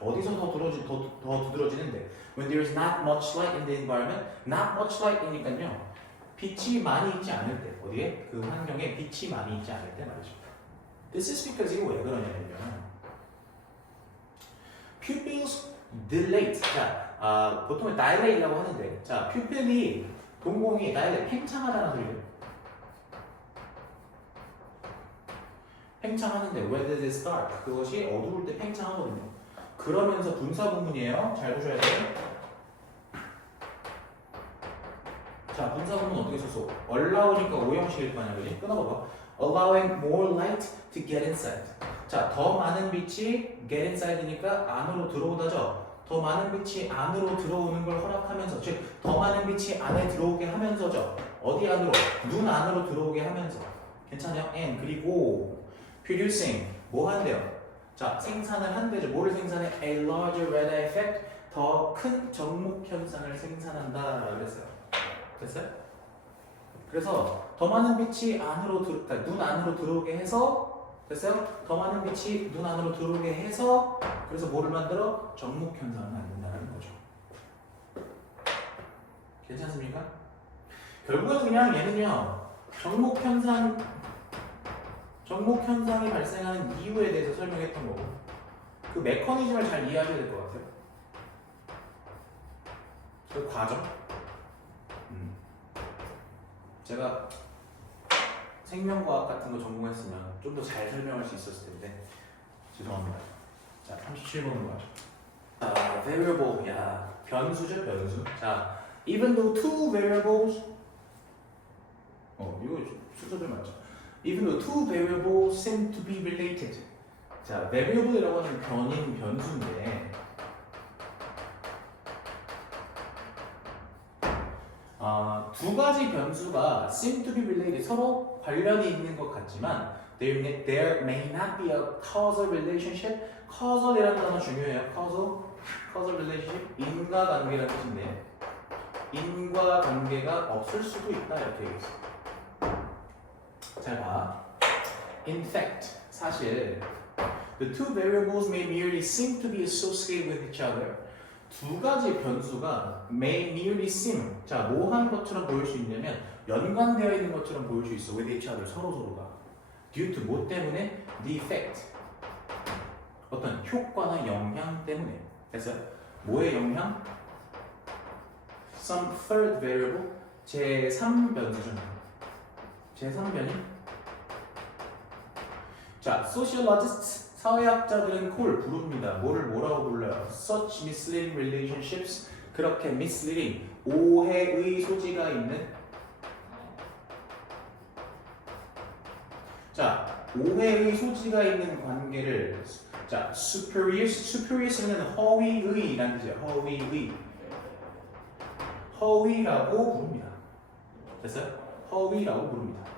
어디서 더 두드러지는데? When there is not much light in the environment. Not much light이니까요, 빛이 많이 있지 않을 때, 어디에? 그 환경에 빛이 많이 있지 않을 때 말이죠. This is because 이거 왜 그러냐면요, pupils dilate. 자, 보통 dilate라고 하는데, 자, pupil이 동공이 dilate, 팽창하다는 소리예요. 팽창하는데 when it is dark, 그것이 어두울 때 팽창하거든요. 그러면서 분사 구문이에요. 잘 보셔야 돼요. 자, 분사 구문 어떻게 썼어? allow니까 오형식일 거 아니야, 그지? 끊어봐봐. allowing more light to get inside. 자, 더 많은 빛이 get inside니까 안으로 들어오다죠. 더 많은 빛이 안으로 들어오는 걸 허락하면서, 즉 더 많은 빛이 안에 들어오게 하면서죠. 어디 안으로? 눈 안으로 들어오게 하면서. 괜찮아요? and 그리고 producing 뭐 한대요? 자, 생산을 한대죠. 뭐를 생산해? A larger red eye effect. 더 큰 정목 현상을 생산한다 그랬어요. 됐어요? 그래서 더 많은 빛이 안으로 그러니까 눈 안으로 들어오게 해서, 됐어요? 더 많은 빛이 눈 안으로 들어오게 해서, 그래서 뭐를 만들어? 정목 현상을 만든다는 거죠. 괜찮습니까? 결국은 그냥 얘는요 정목 현상이 발생하는 이유에 대해서 설명했던 거고 그 메커니즘을 잘 이해하셔야 될 것 같아요. 그 과정. 제가 생명과학 같은 거 전공했으면 좀 더 잘 설명할 수 있었을 텐데 죄송합니다. 자, 37번으로 가죠. variable, 야, 변수죠, 변수. 자, even though two variables, 이거 순서들 맞죠? Even though two variables seem to be related. 자, variable이라고 하는 변수인데, 두 가지 변수가 seem to be related, 서로 관련이 있는 것 같지만, there may not be a causal relationship. causal이라는 단어 중요해요. causal relationship, 인과관계라는 뜻인데, 인과관계가 없을 수도 있다 이렇게 얘기했어요. 잘 봐. In fact, 사실 the two variables may merely seem to be associated with each other. 두 가지 변수가 may merely seem, 자, 뭐 하는 것처럼 보일 수 있냐면 연관되어 있는 것처럼 보일 수 있어. with each other, 서로가. due to 뭐 때문에? the effect, 어떤 효과나 영향 때문에. 됐어요? 뭐의 영향? some third variable, 제3변수죠. 제3변이. 자, sociologists, 사회학자들은 그걸 부릅니다. 뭐라고 불러요? Such misleading relationships, 그렇게 misleading, 오해의 소지가 있는. 자, 오해의 소지가 있는 관계를, 자, superious는 허위의라는 뜻이에요. 허위라고 부릅니다. 됐어요? 허위라고 부릅니다.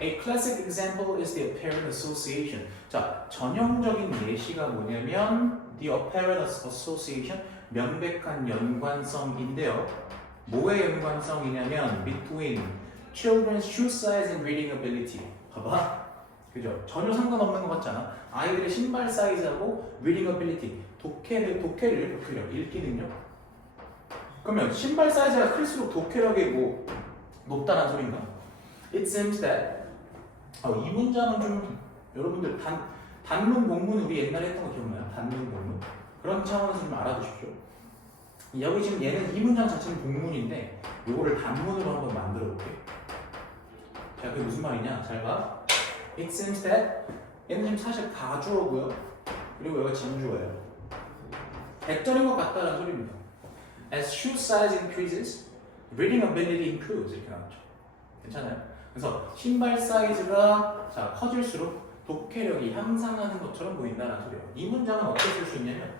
A classic example is the apparent association. 자, 전형적인 예시가 뭐냐면 the apparent association, 명백한 연관성인데요. 뭐의 연관성이냐면 between children's shoe size and reading ability. 봐봐. 그죠? 전혀 상관없는 것 같잖아. 아이들의 신발 사이즈하고 reading ability, 독해력, 읽기 능력. 그러면 신발 사이즈가 클수록 독해력이 뭐 높다는 소린가? It seems that 이 문장은 좀 여러분들 단문 공문 우리 옛날에 했던 거 기억나요? 단문 공문 그런 차원에서 좀 알아두십시오. 여기 지금 얘는 이 문장 자체는 공문인데 요거를 단문으로 한번 만들어 볼게요. 자, 그게 무슨 말이냐? 잘 봐. It seems that 얘는 지금 사실 가주어고요. 그리고 여기가 진주어예요. 백절인 것 같다는 소리입니다. As shoe size increases, reading ability improves 이렇게 나왔죠. 괜찮아요? 그래서 신발 사이즈가 자 커질수록 독해력이 향상하는 것처럼 보인다는 소리예요. 이 문장은 어떻게 쓸 수 있냐면,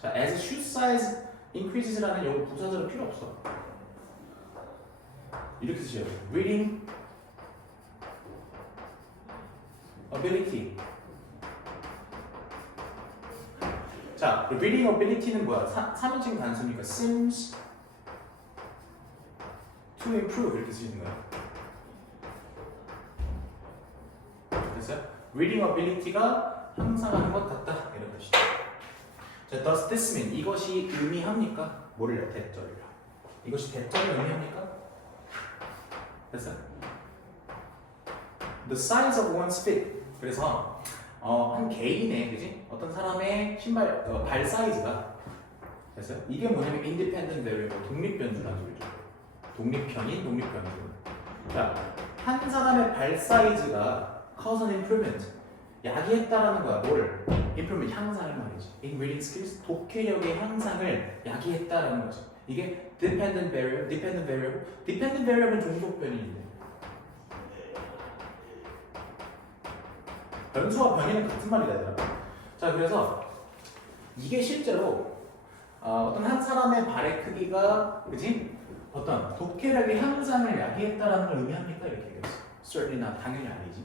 자, as shoe size increases라는 요 부사절은 필요 없어. 이렇게 쓰셔야 돼요. reading ability. 자, reading ability는 뭐야? 3인칭 단수니까 seems to improve 이렇게 쓰시는 거예요. 됐어요? reading ability가 향상하는 것 같다 이런 뜻이죠. 자, does this mean, 이것이 의미합니까? 뭐를요? 대절이요. 이것이 대절을 의미합니까? 됐어요? The size of one's feet. 그래서 한 개인의, 그지? 어떤 사람의 신발 발 사이즈가, 됐어요? 이게 뭐냐면 independent variable, 독립 변수라는 소리죠. 독립변수. 자, 한 사람의 발 사이즈가 cause an improvement, 야기했다라는 거야. 뭐를? improvement, 향상을 말이지. in reading skills, 독해력의 향상을 야기했다라는 거지. 이게 dependent variable은 종속 변이인데. 변수와 변이는 같은 말이다, 얘들아. 자, 그래서 이게 실제로 어떤 한 사람의 발의 크기가, 그지? 어떤 독해력의 향상을 야기했다라는 걸 의미합니까? 이렇게 얘기했어. Certainly not, 당연히 아니지.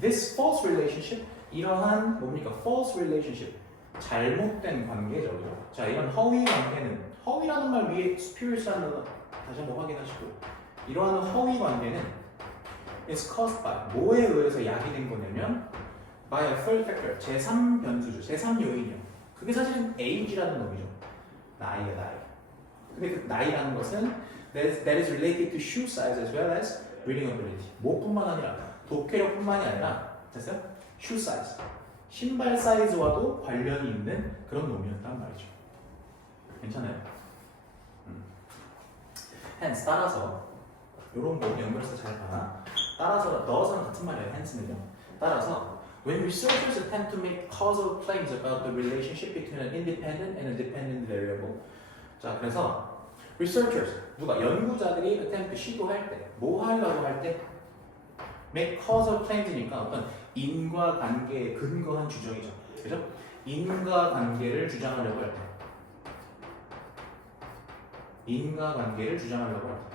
This false relationship, 이러한 뭡니까? False relationship, 잘못된 관계죠, 그죠? 자, 이런 허위 관계는, 허위라는 말 위에 superious라는 거 다시 한번 확인하시고, 이러한 허위 관계는 is caused by, 뭐에 의해서 야기된 거냐면 by a third factor, 제3 변수죠. 제3 요인이요. 그게 사실은 age라는 놈이죠. 나이야, 나이. 근데 그 나이라는 것은 that is related to shoe size as well as reading ability. 뭐뿐만 아니라 독해력뿐만이 아니라 됐어요? shoe size. 신발 사이즈와도 관련이 있는 그런 놈이었단 말이죠. 괜찮아요? hence 따라서 이런 거 연결해서 잘 봐라. 따라서 does는 같은 말이에요. hence는요. 따라서 when researchers attempt to make causal claims about the relationship between an independent and a dependent variable. 자, 그래서 researchers 누가 연구자들이 attempt 시도할 때 뭐 하려고 할 때 make causal claims니까 어떤 인과관계에 근거한 주장이죠. 그죠? 인과관계를 주장하려고 할 때. 인과관계를 주장하려고 할 때.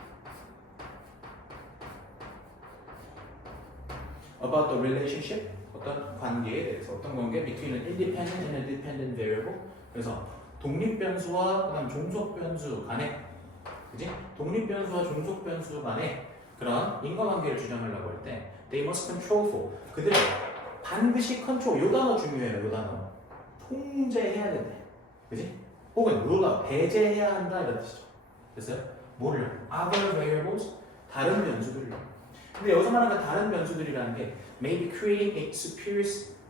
about the relationship, 어떤 관계에 대해서, 어떤 관계 between an independent and a dependent variable. 그래서 독립변수와 그다음 종속변수 간에, 그지? 독립변수와 종속변수 간에 그런 인과관계를 주장하려고 할 때, they must control for. 그들은 반드시 control. 요 단어 중요해요. 요 단어. 통제해야 된다. 그지? 혹은 룰러 배제해야 한다 이런 뜻이죠. 됐어요? 뭐를? other variables, 다른 변수들을. 근데 여기서 말하는 다른 변수들이라는 게 maybe creating a superior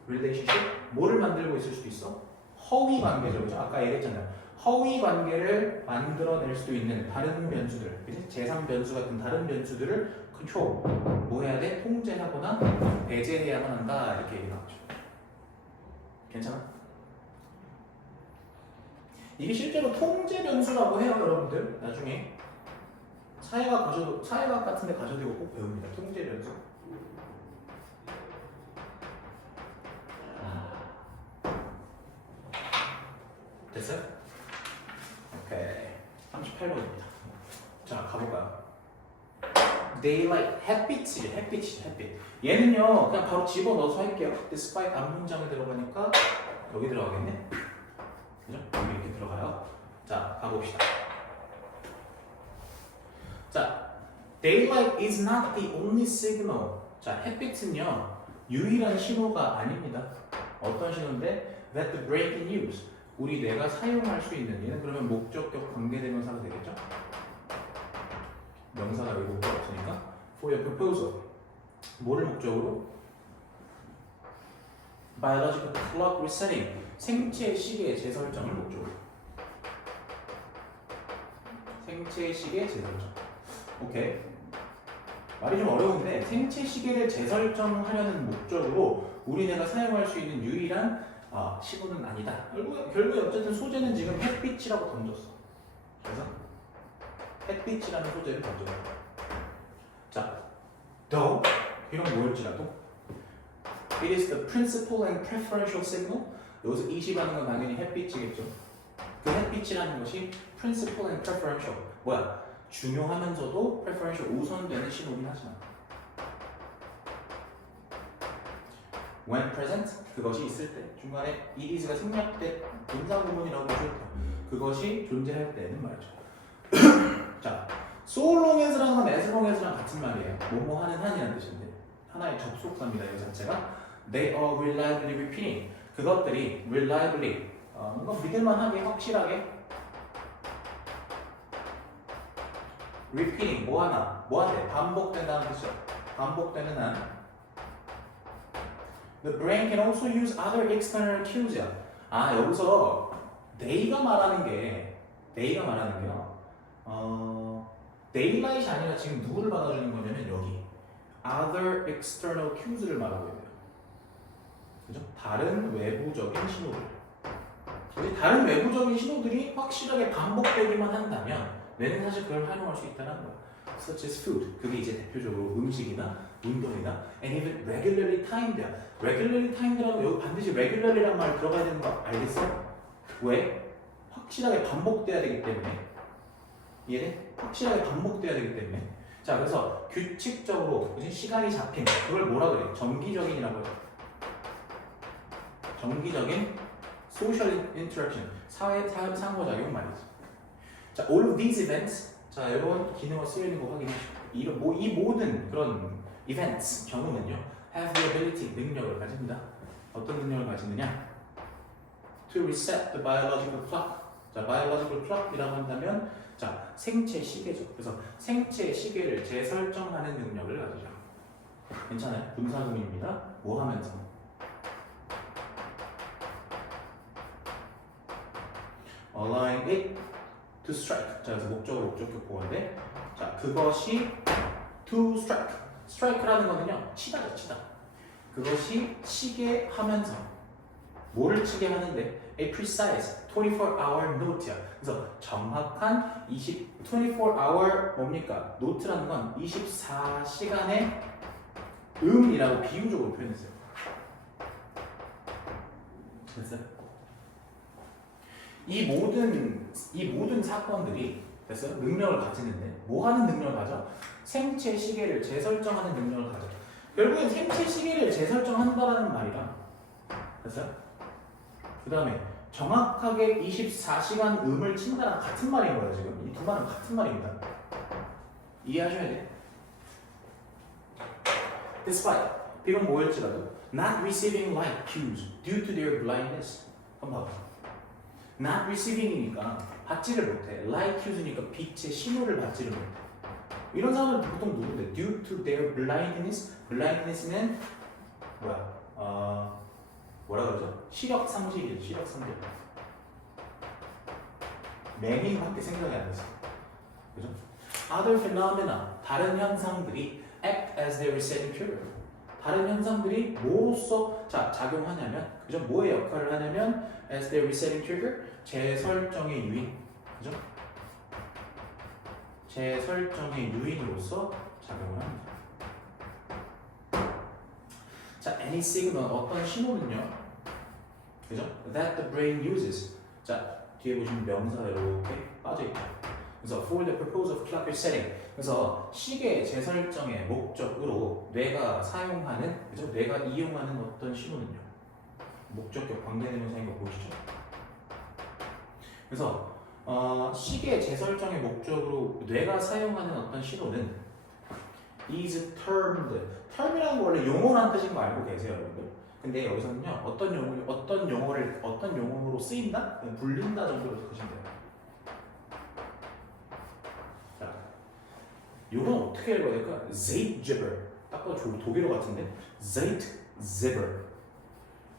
relationship, 뭐를 만들고 있을 수도 있어? 허위 관계죠. 그죠? 아까 얘기했잖아요. 허위 관계를 만들어낼 수도 있는 다른 변수들, 그치? 제3 변수 같은 다른 변수들을 control, 뭐 해야 돼? 통제하거나 배제해야만 한다 이렇게 얘기 나오죠. 괜찮아? 이게 실제로 통제 변수라고 해요, 여러분들. 나중에 사회학 같은 데 가셔도 이거 꼭 배웁니다. 통제 변수. 됐어요? 오케이. 38번입니다. 자, 가볼까요? Daylight, 햇빛이지, 햇빛. 얘는요, 그냥 바로 집어넣어서 할게요. Despite 앞문장에 들어가니까 여기 들어가겠네? 그죠? 여기 이렇게 들어가요. 자, 가봅시다. 자, Daylight is not the only signal. 자, 햇빛은요, 유일한 신호가 아닙니다. 어떤 신호인데? That the brain can use. 우리 뇌가 사용할 수 있는, 얘는 그러면 목적격 관계대명사가 되겠죠? 명사가 여기 목적 없으니까 for your proposal. 뭐를 목적으로? biological clock resetting. 생체 시계 재설정을 목적으로. 생체 시계 재설정. 오케이. 말이 좀 어려운데 생체 시계를 재설정하려는 목적으로 우리 뇌가 사용할 수 있는 유일한 시도는 아니다. 결국에 어쨌든 소재는 지금 햇빛이라고 던졌어. 그래서 햇빛이라는 소재를 던져요. 자, though 이런 뭐였지라도 it is the principal and preferential signal. 여기서 이시하는 건 당연히 햇빛이겠죠. 그 햇빛이라는 것이 principal and preferential. 뭐야? 중요하면서도 preferential 우선되는 신호긴 하지만 when present 그것이 있을 때 중간에 it is가 생략된 동사구문이라고 하죠. 그것이 존재할 때는 말이죠. 자, so long as랑 as long as랑 같은 말이에요. 뭐뭐 하는 한이라는 뜻인데 하나의 접속사입니다. 이 자체가 they are reliably repeating. 그것들이 reliably 뭔가 믿을만하게 확실하게 repeating 뭐한대 반복된다는 뜻이죠. 반복되는 한 the brain can also use other external cues야. 여기서 they가 말하는 게요. daylight이 아니라 지금 누구를 받아주는 거냐면 여기 other external cues를 말하고 있네요. 그죠? 다른 외부적인 신호들. 다른 외부적인 신호들이 확실하게 반복되기만 한다면 뇌는 사실 그걸 활용할 수 있다는 거야. Such as food. 그게 이제 대표적으로 음식이나 운동이나 and even regularly timed야. regularly timed라고 여기 반드시 regularly란 말 들어가야 되는 거 알겠어? 왜? 확실하게 반복돼야 되기 때문에. 이해돼? 확실하게 반복돼야 되기 때문에. 자, 그래서 규칙적으로 그치? 시간이 잡힌 그걸 뭐라 그래? 정기적인이라고 해. 정기적인 social interaction, 사회 상호작용 말이지. 자, all of these events. 자, 여러분 기능어 쓰여있는 거 확인하시고 이 모든 그런 events, 경우는요 have the ability, 능력을 가집니다. 어떤 능력을 가지느냐? To reset the biological clock. 자, biological clock이라고 한다면 자, 생체 시계죠. 그래서 생체 시계를 재설정하는 능력을 가지죠. 괜찮아요? 분사구문입니다. 뭐 하면서? allowing it to strike. 자, 그래서 목적격 보호인데, 자, 그것이 to strike. strike라는 거는요, 치다죠, 치다. 그것이 치게 하면서 뭐를 치게 하는데? A precise 24-hour note야. 그래서 정확한 24-hour 뭡니까? 노트라는 건 24시간의 음이라고 비유적으로 표현했어요. 됐어요? 이 모든 사건들이 됐어요? 능력을 가지는데 뭐 하는 능력을 가져? 생체 시계를 재설정하는 능력을 가져. 결국엔 생체 시계를 재설정한다라는 말이랑 됐어요? 그 다음에 정확하게 24시간 음을 친다랑 같은 말인 거예요. 지금 이 두 말은 같은 말입니다. 이해하셔야 돼. Despite 비록 뭐일지라도 not receiving light cues due to their blindness. 한번 봐봐. not receiving이니까 받지를 못해. light cues니까 빛의 신호를 받지를 못해. 이런 사람들 보통 누군데? due to their blindness. blindness는 뭐라 그러죠? 시력 상실이에요. 시력 상실. 맹인밖에 생각이 안 나서. 그죠? Other phenomena, 다른 현상들이 act as their resetting trigger. 다른 현상들이 뭐로서 작용하냐면, 그죠? 뭐의 역할을 하냐면 as their resetting trigger, 재설정의 유인, 그죠? 재설정의 유인으로서 작용을 합니다. 자, any signal, 어떤 신호는요, 그죠? That the brain uses. 자, 뒤에 보시면 명사가 이렇게 빠져있죠. 그래서 for the purpose of clock resetting. 그래서 시계 재설정의 목적으로 뇌가 사용하는, 그죠? 뇌가 이용하는 어떤 신호는요. 목적격 관계대명사인 거 보이시죠? 그래서 시계 재설정의 목적으로 뇌가 사용하는 어떤 신호는 is termed. term이라는 거 원래 용어라는 뜻인 거 알고 계세요, 여러분들? 근데 여기서는요, 어떤 용어로 쓰인다? 그냥 불린다 정도로 보시면 돼요. 자, 이건 어떻게 읽어야 될까? Zeitgeber. 딱 봐도 독일어 같은데? Zeitgeber.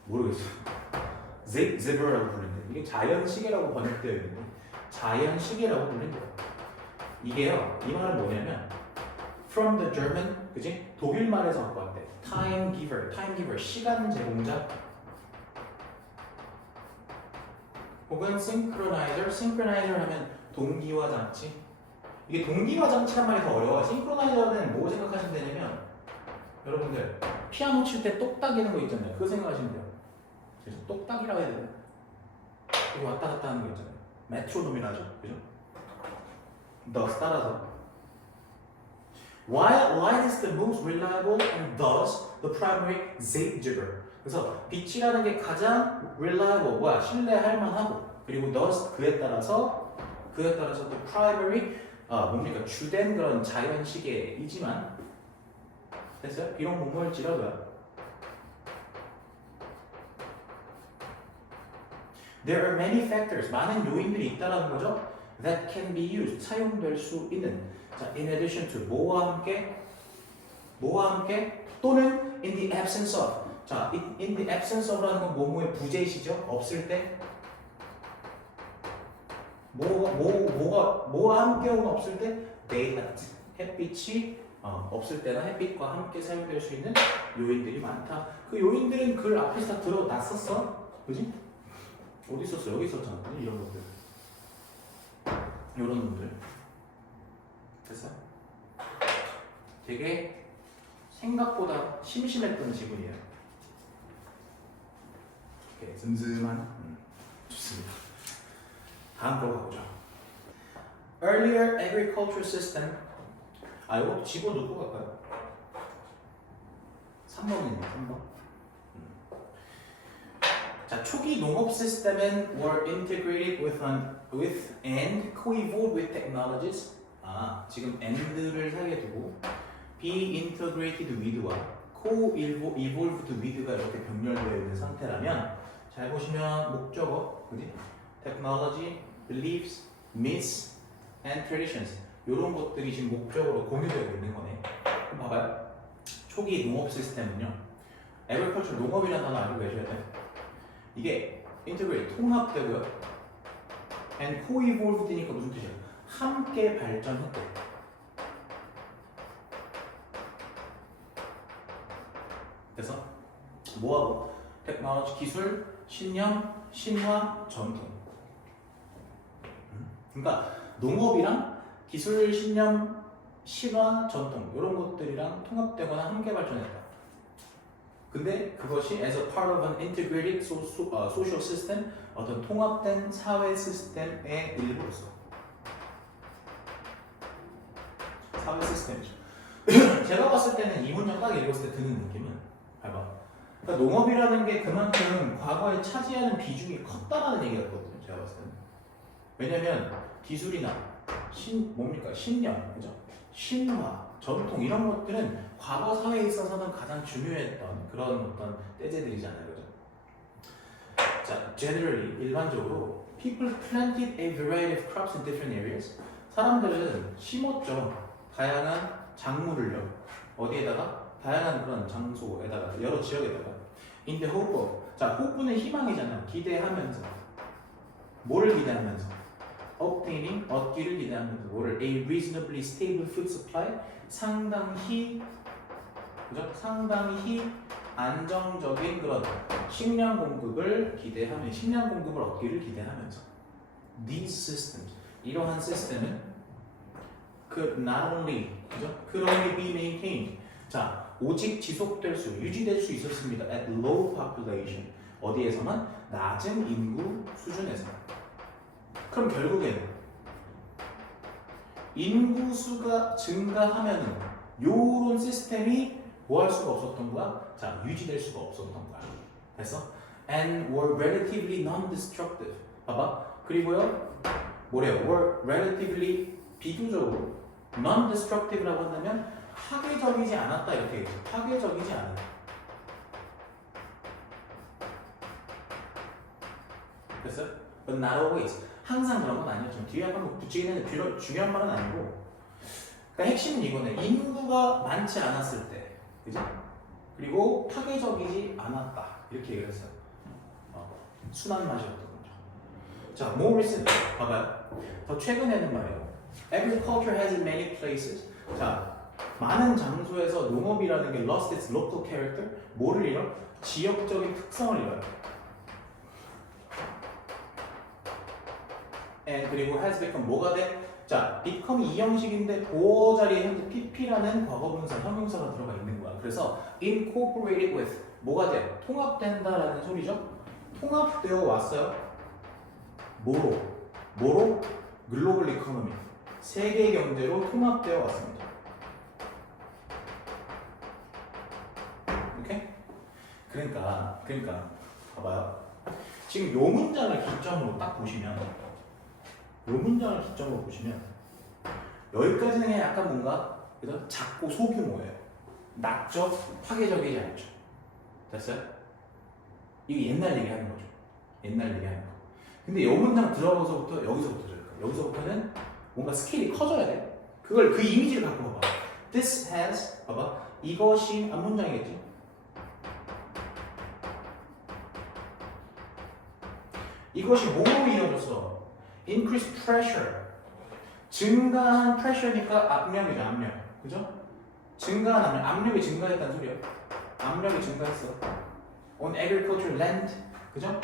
모르겠어요. Zeitgeber라고 불린대요. 이게 자연시계라고 번역되어 있는데, 자연시계라고 불린대요. 이게요, 이 말은 뭐냐면, from the German, 그지? 독일 말에서 갖고 왔대. time giver, 시간 제공자. 혹은 synchronizer 하면 동기화 장치. 이게 동기화 장치란 말이 더 어려워. synchronizer는 뭐 생각하시면 되냐면, 여러분들 피아노 칠 때 똑딱이는 거 있잖아요. 그거 생각하시면 돼요. 그래서 똑딱이라고 해야 되나? 이게 왔다 갔다 하는 거 있잖아요. 메트로놈이라죠, 그죠? thus 따라서. While light is the most reliable and thus the primary Zeitgeber. 그래서 빛이라는 게 가장 reliable, 신뢰할 만하고, 그리고 thus 그에 따라서 the primary 뭡니까? 주된 그런 자연 시계이지만, 됐어요? 비록 뭐뭐일지라도요. There are many factors, 많은 요인들이 있다라는 거죠. That can be used, 사용될 수 있는. 자, in addition to 뭐와 함께 또는 in the absence of. 자, in the absence of라는 건 뭐뭐의 부재시죠? 없을 때. 뭐와 함께 혹은 없을 때 daylight, 햇빛이 없을 때나 햇빛과 함께 사용될 수 있는 요인들이 많다. 그 요인들은 글 앞에서 다 들어놨었어, 그지? 어디 있었어? 여기 있었잖아. 이런 것들, 이런 놈들. 됐어? 되게 생각보다 심심했던 지문이에요. 이렇게 슴슴한. 좋습니다. 다음 거 가보죠. Earlier agriculture system. 이거 집어넣고 갈까요? 3번입니다. 3번. 자, 초기 농업 시스템은 were integrated with and co-evolved with technologies. 지금 and를 사이에 두고 be integrated with와 co-evolved with가 이렇게 병렬되어 있는 상태라면, 잘 보시면 목적어, 그지? technology, beliefs, myths, and traditions. 이런 것들이 지금 목적으로 공유되고 있는 거네. 그럼 봐봐요. 초기 농업 시스템은요. agriculture 농업이라는 단어 알고 계셔야 돼. 이게 integrate 통합되고요. and co-evolved니까 무슨 뜻이야? 함께 발전했대. 그래서 뭐하고? 테크놀로지, 기술, 신념, 신화, 전통. 그러니까 농업이랑 기술, 신념, 신화, 전통 이런 것들이랑 통합되거나 함께 발전했다. 근데 그것이 as a part of an integrated social system, 어떤 통합된 사회 시스템의 일부로서. 사회 시스템이죠. 제가 봤을 때는 이 문장 딱 읽었을 때 드는 느낌은 봐봐. 그러니까 농업이라는 게 그만큼 과거에 차지하는 비중이 컸다라는 얘기 같거든요. 제가 봤을 때는. 왜냐면 기술이나 뭡니까? 신념, 그죠? 신화, 전통 이런 것들은 과거 사회에 있어서는 가장 중요했던 그런 어떤 떼제들이잖아요, 그죠? 자, generally 일반적으로 people planted a variety of crops in different areas. 사람들은 심었죠. 다양한 작물을요. 어디에다가? 다양한 그런 장소에다가 여러 지역에다가. in the hope of. 자, hope는 희망이잖아요. 기대하면서. 뭐를 기대하면서? obtaining, 얻기를 기대하면서 뭐를? a reasonably stable food supply, 상당히 그죠? 상당히 안정적인 그런 식량 공급을 기대하면 식량 공급을 얻기를 기대하면서 these systems 이러한 시스템은 could not only 그죠? could only be maintained 자 오직 지속될 수 유지될 수 있었습니다 at low population 어디에서만 낮은 인구 수준에서 그럼 결국에는 인구수가 증가하면은 요런 시스템이 뭐 할 수가 없었던 거야? 자, 유지될 수가 없었던 거야. 됐어? And were relatively non-destructive. 봐봐. 그리고요, 뭐래요? were relatively 비교적으로 non-destructive라고 한다면 파괴적이지 않았다 이렇게 얘기죠. 파괴적이지 않았다. 됐어? But not always. 항상 그런 건 아니었죠. 뒤에 한번 뭐 붙이긴 했는데 중요한 말은 아니고 그러니까 핵심은 이거네. 인구가 많지 않았을 때 그죠? 그리고 파괴적이지 않았다 이렇게 얘기를 했어요. 순한 맛이었던 거죠. 자, more recent 봐봐요. 더 최근에는 말이에요. Agriculture has in many places. 자, 많은 장소에서 농업이라는 게 lost its local character. 뭐를 잃어? 지역적인 특성을 잃어요. And 그리고 has become 뭐가 돼? 자, become이 이 형식인데 보어 자리에 현재 pp라는 과거분사 형용사가 들어가 있는 거야. 그래서 incorporated with 뭐가 돼? 통합된다라는 소리죠. 통합되어 왔어요. 뭐로? 글로벌 이코노미. 세계 경제로 통합되어 왔습니다. 오케이? 그러니까 봐봐요. 지금 요 문장을 기점으로 딱 보시면 요 문장을 기점으로 보시면 여기까지는 그냥 약간 뭔가 그죠? 작고 소규모예요. 낮죠? 파괴적이지 않죠. 됐어요? 이게 옛날 얘기하는 거죠. 옛날 얘기하는 거. 근데 요 문장 들어가서부터 여기서부터 여기서부터는 뭔가 스케일이 커져야 돼. 그걸 그 이미지를 갖고 봐봐. This has 봐봐. 이것이 앞 문장이겠지. 이것이 뭐로 이어졌어? Increased pressure. 증가한 pressure니까 압력이죠, 압력. 그죠? 증가한 압력. 압력이 증가했다는 소리야. 압력이 증가했어. On agricultural land. 그죠?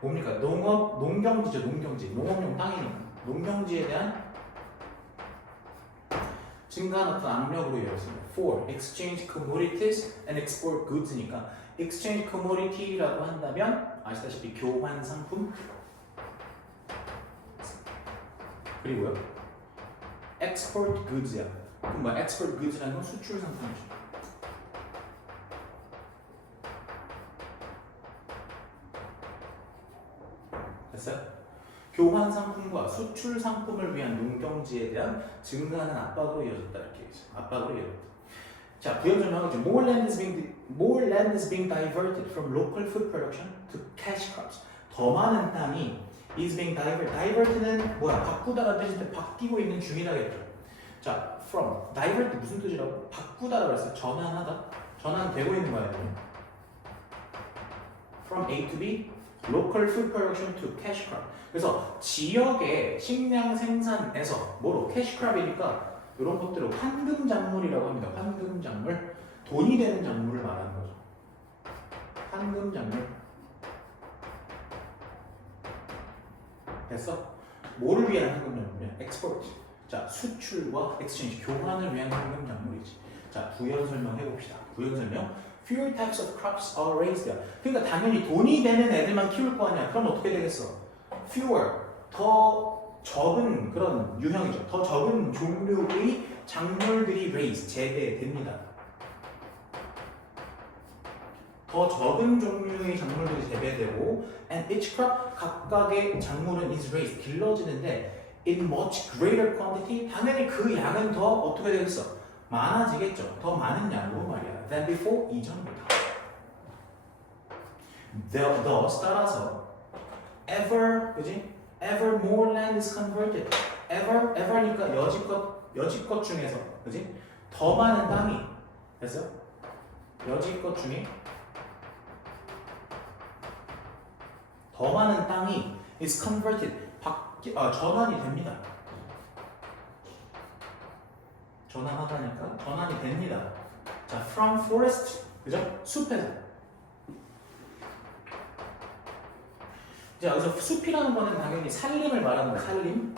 뭡니까? 농경지죠, 농경지. 농업용 땅이니까. 농경지에 대한 증가한 어떤 압력으로 이어졌습니다. For exchange commodities and export goods니까 exchange commodity라고 한다면 아시다시피 교환 상품 그리고요 export goods야. 그럼 뭐 export goods라는 건 수출 상품이죠. 됐어요? 교환 상품과 수출 상품을 위한 농경지에 대한 증가하는 압박으로 이어졌다 이렇게 얘기죠. 압박으로 이어졌다. 자, 부연 설명하겠죠. More land is being diverted from local food production to cash crops. 더 많은 땅이 is being divert는 뭐야? 바꾸다라는 뜻인데 바뀌고 있는 중이다겠죠. 자, from divert 무슨 뜻이라고? 바꾸다라고 했어요. 전환하다. 전환되고 있는 거예요. From A to B, local food production to cash crop. 그래서 지역의 식량 생산에서 뭐로 cash crop이니까 이런 것들을 황금 작물이라고 합니다. 황금 작물, 돈이 되는 작물을 말하는 거죠. 황금 작물. 됐어? 뭐를 위한 황금 작물이야? export. 자, 수출과 exchange, 교환을 위한 황금 작물이지. 자, 부연 설명해 봅시다. 부연 설명. Fewer types of crops are raised there. 그러니까 당연히 돈이 되는 애들만 키울 거 아니야. 그럼 어떻게 되겠어? Fewer, 더 적은 그런 유형이죠. 더 적은 종류의 작물들이 raised, 재배됩니다. 더 적은 종류의 작물들이 재배되고 and each crop, 각각의 작물은 is raised, 길러지는데 in much greater quantity, 당연히 그 양은 더 어떻게 되겠어? 많아지겠죠. 더 많은 양으로 말이야. than before, 이전보다. thus, 따라서 ever, 그지? ever more land is converted. ever니까 여지껏 중에서, 그지? 더 많은 땅이, 됐어? 여지껏 중에 더 많은 땅이 is converted, 전환이 됩니다. 전환하다니까 전환이 됩니다. 자, from forest, 그죠? 숲에서. 자, 여기서 숲이라는 거는 당연히 산림을 말하는 거야. 산림.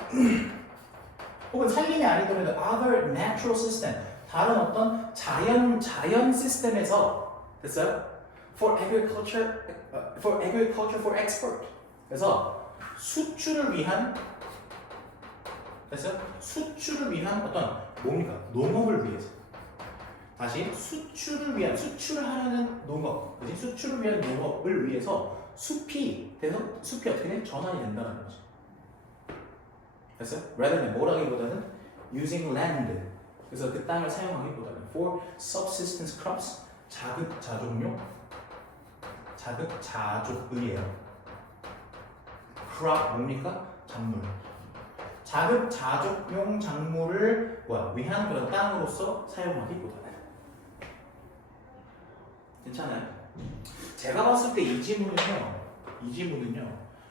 혹은 산림이 아니더라도 other natural system, 다른 어떤 자연 시스템에서, 됐어요? for agriculture, for export. 그래서 수출을 위한, 됐어요? 수출을 위한 어떤 뭡니까? 농업을 위해서. 다시 수출을 하려는 농업, 그지? 수출을 위한 농업을 위해서 숲이 어떻게 돼? 전환이 된다는 거지. 됐어요? rather than 뭐라기보다는 using land. 그래서 그 땅을 사용하기보다는 for subsistence crops, 자급자족의예요. crop 뭡니까? 작물. 자급자족용 작물을 위한 그런 땅으로서 사용하기보다는. 괜찮아요? 제가 봤을 때 이 지문은요,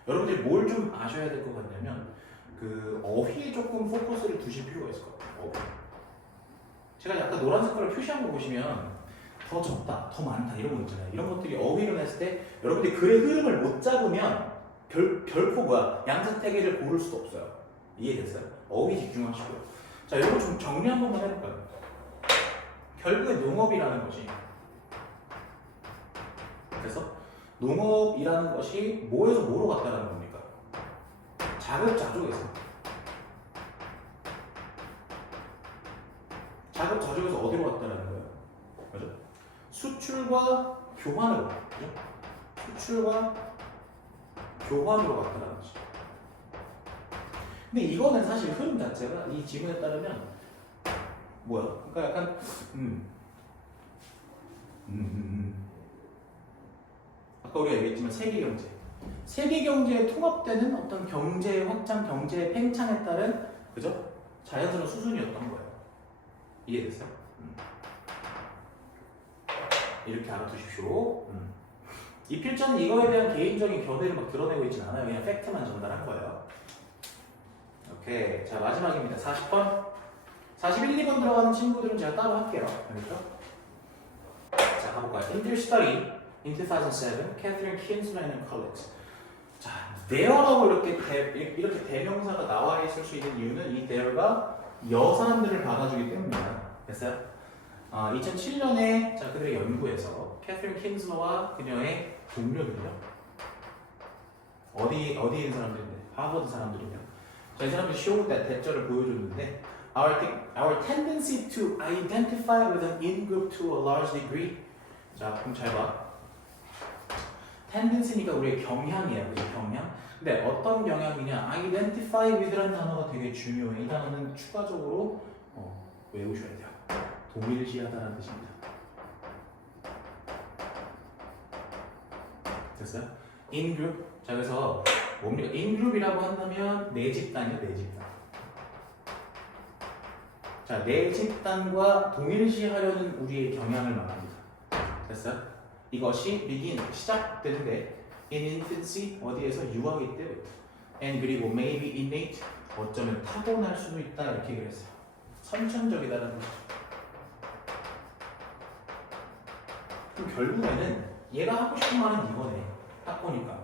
여러분들이 뭘 좀 아셔야 될 것 같냐면 그 어휘에 조금 포커스를 두실 필요가 있을 것 같아요. 어휘. 제가 약간 노란 색깔을 표시한 거 보시면 더 적다, 더 많다 이런 거 있잖아요. 이런 것들이 어휘를 했을 때 여러분들이 글의 흐름을 못 잡으면 결코 양자택일을 고를 수도 없어요. 이해됐어요? 어휘 집중하시고요. 자, 이거 좀 정리 한 번만 해볼까요? 결국에 농업이라는 것이, 그래서 농업이라는 것이 뭐에서 뭐로 갔다라는 겁니까? 자급자족에서 어디로 갔다라는 거예요? 그죠? 수출과 교환으로, 그죠? 수출과 교환으로 갔다라는 거지. 근데 이거는 사실 흐름 자체가 이 지문에 따르면 그러니까 약간 아까 우리가 얘기했지만 세계 경제에 통합되는 어떤 경제 확장, 경제 팽창에 따른, 그죠? 자연스러운 수순이었던 거예요. 이해됐어요? 이렇게 알아두십시오. 이 필자는 이거에 대한 개인적인 견해를 막 드러내고 있진 않아요. 그냥 팩트만 전달한 거예요. 오케이. 자, 마지막입니다. 40번. 41, 2번 들어가는 친구들은 제가 따로 할게요. 알겠죠? 자, 가볼까요? In their study in 2007, Catherine Kinsman and colleagues. 자, there라고 이렇게 대명사가 나와 있을 수 있는 이유는 이 there가 여사람들을 받아주기 때문입니다. 됐어요? 2007년에 자, 그들의 연구에서 캐서린 킨슬러와 그녀의 동료들이요. 어디 있는 사람들인데? 하버드 사람들이요. 자, 이 사람들이 쇼 대절을 보여줬는데 our tendency to identify with an in-group to a large degree. 자, 그럼 잘 봐. tendency니까 우리의 경향이에요. 그죠? 경향. 근데 어떤 경향이냐? identify with라는 단어가 되게 중요해. 이 단어는 추가적으로 외우셔야 돼요. 동일시하다는 뜻입니다. 됐어요? in group. 자, 그래서 뭡니까? 인그룹이라고 한다면 내 집단이요, 내 집단. 자, 내 집단과 동일시하려는 우리의 경향을 말합니다. 됐어요? 이것이 begin, 시작되는데 in infancy, 어디에서? 유아기 때부터. and 그리고 maybe innate, 어쩌면 타고날 수도 있다 이렇게 그랬어요. 선천적이다라는 거죠. 그럼 결국에는 얘가 하고 싶은 말은 이거네. 딱 보니까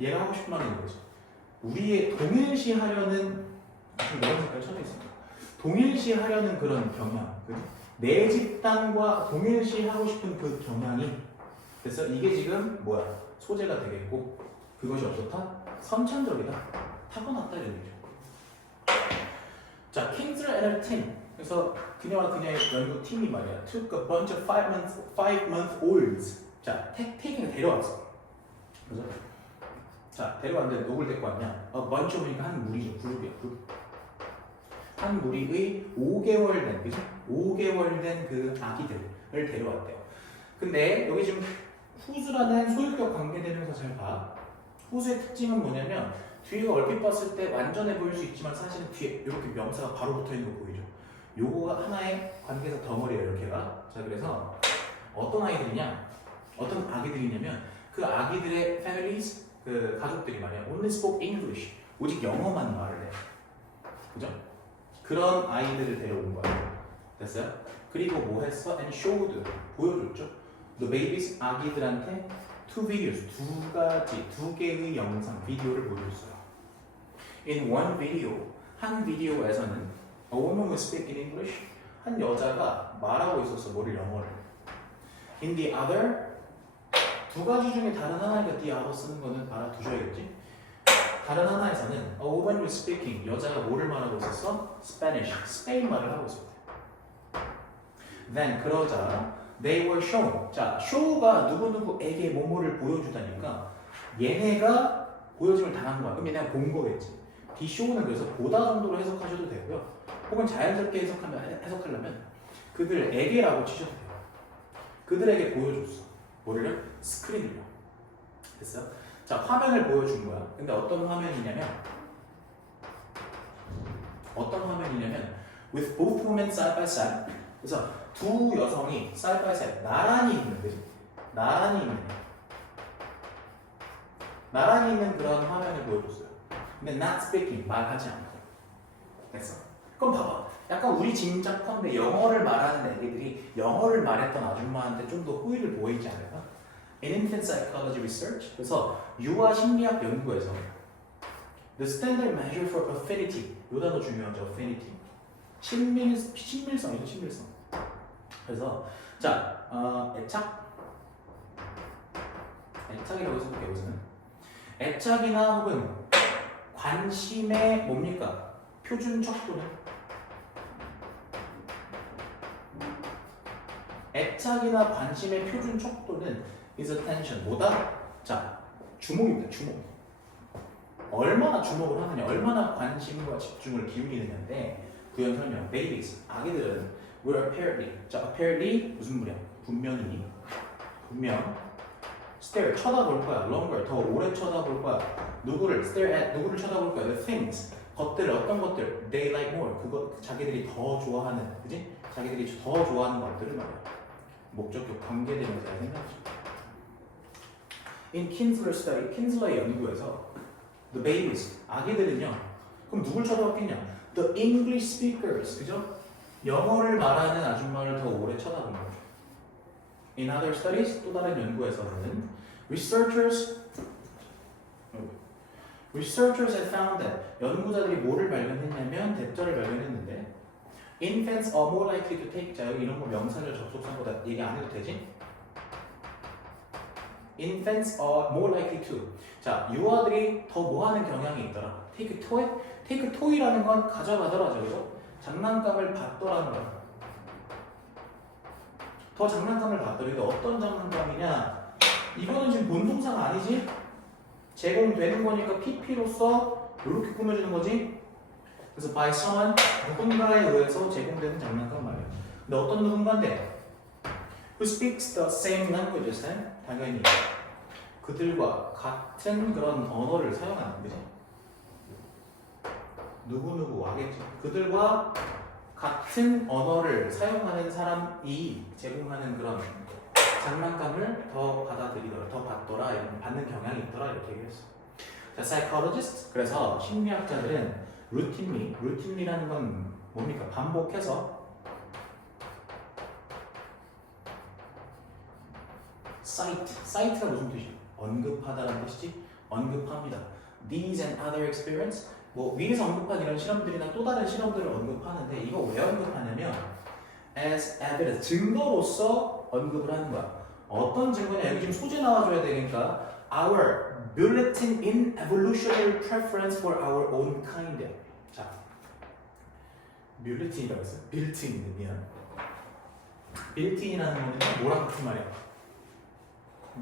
얘가 하고 싶은 말은 이거지. 우리의 동일시하려는 이런 색깔 쳐져 있습니다. 동일시하려는 그런 경향, 그지? 내 집단과 동일시하고 싶은 그 경향이 그래서 이게 지금 뭐야? 소재가 되겠고 그것이 어떻다? 선천적이다. 타고났다 이런 얘기죠. 자, 킹슬 and 팀. 그래서 그녀와 그녀의 연구팀이 말이야. took a bunch of 5-month-olds. 자, taking 데려왔어. 그래서 자, 데려왔는데 누굴 데리고 왔냐? a bunch of니까 한 무리죠. 그룹이야. 그룹. 한 무리의 5개월 된, 그죠? 5개월 된 그 아기들을 데려왔대요. 근데 여기 지금 who's라는 소유격 관계대명사 잘 봐. who's의 특징은 뭐냐면 뒤가 얼핏 봤을 때 완전해 보일 수 있지만 사실은 뒤에 이렇게 명사가 바로 붙어 있는 거 보이죠? 요거가 하나의 관계사 덩어리예요, 이렇게가. 자, 그래서 어떤 아이들이냐? 어떤 아기들이냐면 그 아기들의 families, 그 가족들이 말이야. only spoke English. 오직 영어만 말을 해. 그죠? 그런 아이들을 데려온 거야. 됐어요? 그리고 뭐 했어? and showed. 보여줬죠? the babies, 아기들한테 two videos, 두 개의 영상, 비디오를 보여줬어요. In one video, 한 비디오에서는 a woman was speaking in English, 한 여자가 말하고 있었어, 뭐를 영어를. In the other, 두 가지 중에 다른 하나니까 the other 쓰는 거는 알아두셔야겠지? 다른 하나에서는 a woman was speaking, 여자가 뭐를 말하고 있었어? Spanish, 스페인 말을 하고 있었대. Then, 그러자 they were shown. 자, show가 누구누구에게 뭐뭐를 보여주다니까 얘네가 보여줌을 당한 거야. 그럼 얘네가 본 거겠지. be show는 그래서 보다 정도로 해석하셔도 되고요. 혹은 자연스럽게 해석하려면 그들에게라고 치셔도 돼요. 그들에게 보여줬어. 뭐를요? 스크린을요. 됐어? 자, 화면을 보여준 거야. 근데 어떤 화면이냐면 with both women side by side. 그래서 두 여성이 side by side 나란히 있는 거지. 나란히 있는 그런 화면을 보여줬어요. 근데 not speaking, 말하지 않고. 됐어. 그럼 봐봐. 약간 우리 짐작컨대 영어를 말하는 애기들이 영어를 말했던 아줌마한테 좀 더 호의를 보이지 않을까? In infant psychology research, 그래서 유아 심리학 연구에서 the standard measure for affinity, 요 단어 중요하죠. affinity. 친밀성이죠, 친밀성. 그래서 자, 애착이라고 해서 볼게요. 여기서는 애착이나 혹은 관심의 뭡니까? 표준 척도는 애착이나 관심의 표준 척도는 is attention. 뭐다? 자, 주목입니다. 주목. 얼마나 주목을 하느냐, 얼마나 관심과 집중을 기울이느냐인데 부연 설명. Babies, 아기들은 were apparently. 자, apparently 무슨 말이야? 분명. stare, 쳐다볼 거야. longer, 더 오래 쳐다볼 거야. 누구를 stare at, 누구를 쳐다볼 거야. the things, 것들, 어떤 것들, they like more. 그것 자기들이 더 좋아하는, 그지? 자기들이 더 좋아하는 것들을 말이야. 목적격 관계되면서 잘 생각하죠. In Kinsler's study, 킨슬러의 연구에서 the babies, 아기들은요. 그럼 누굴 쳐다봤겠냐? The English speakers, 그죠? 영어를 말하는 아줌마를 더 오래 쳐다본 거죠. In other studies, 또 다른 연구에서는 researchers have found that 연구자들이 뭐를 발견했냐면 대절을 발견했는데 infants are more likely to take. 자, 여기 이런 거 명사절 접속사보다 얘기 안 해도 되지? Infants are more likely to. 자, 유아들이 더 뭐하는 경향이 있더라. Take a toy. Take a toy라는 건 가져가더라죠, 그죠? 장난감을 받더라는 거야. 더 장난감을 받더라도 어떤 장난감이냐? 이거는 지금 본동사가 아니지? 제공되는 거니까 PP로서 이렇게 꾸며주는 거지? 그래서 by someone, 누군가에 의해서 제공되는 장난감 말이야. 근데 어떤 누군가인데? Who speaks the same languages? 당연히 그들과 같은 그런 언어를 사용하는 거지. 누구누구와겠지. 그들과 같은 언어를 사용하는 사람이 제공하는 그런 장난감을 더 받아들이더라, 더 받더라, 이런 받는 경향이 있더라 이렇게 얘기했어. 자, psychologist. 그래서 심리학자들은 routinely라는 건 뭡니까? 반복해서 cite가 무슨 뜻이야? 언급하다라는 뜻이지. 언급합니다. These and other experience. 뭐 위에서 언급한 이런 실험들이나 또 다른 실험들을 언급하는데 이거 왜 언급하냐면 as evidence 증거로서 언급을 하는 거야. 어떤 증거냐? 여기 지금 소재 나와줘야 되니까 our bulletin in evolutionary preference for our own kind. 자, bulletin이라고 했어. built-in인데 미안. built-in이라는 거는 뭐랑 같은 말이야?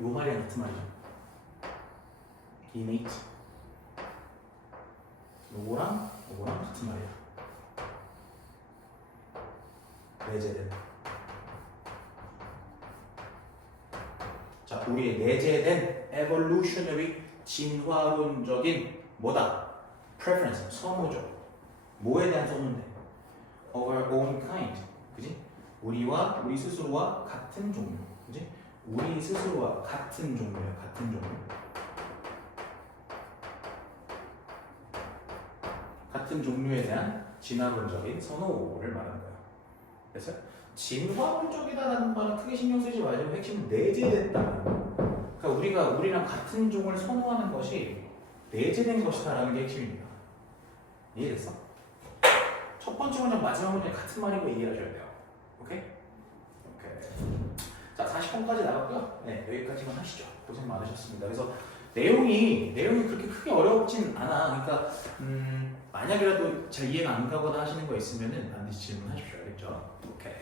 요 말이랑 같은 말이죠. innate. 요거랑 같은 말이야. 내재된. 자, 우리의 내재된 evolutionary 진화론적인 뭐다? preference, 선호죠. 뭐에 대한 선호인데? Our own kind. 그지? 우리 스스로와 같은 종류. 그지? 우리 스스로와 같은 종류야. 같은 종류. 같은 종류에 대한 진화론적인 선호를 말하는 거야. 그래서 진화론적이다라는 말은 크게 신경 쓰지 말고 핵심은 내재됐다. 그러니까 우리랑 같은 종을 선호하는 것이 내재된 것이다라는 게 핵심입니다. 이해됐어? 첫 번째 문장 마지막 문장 같은 말인 거 이해하셔야 돼요. 오케이? 자, 40번까지 나갔고요. 네, 여기까지만 하시죠. 고생 많으셨습니다. 그래서 내용이 그렇게 크게 어렵진 않아. 그러니까 만약이라도 잘 이해가 안 가거나 하시는 거 있으면은 반드시 질문하십시오. 알겠죠? 오케이.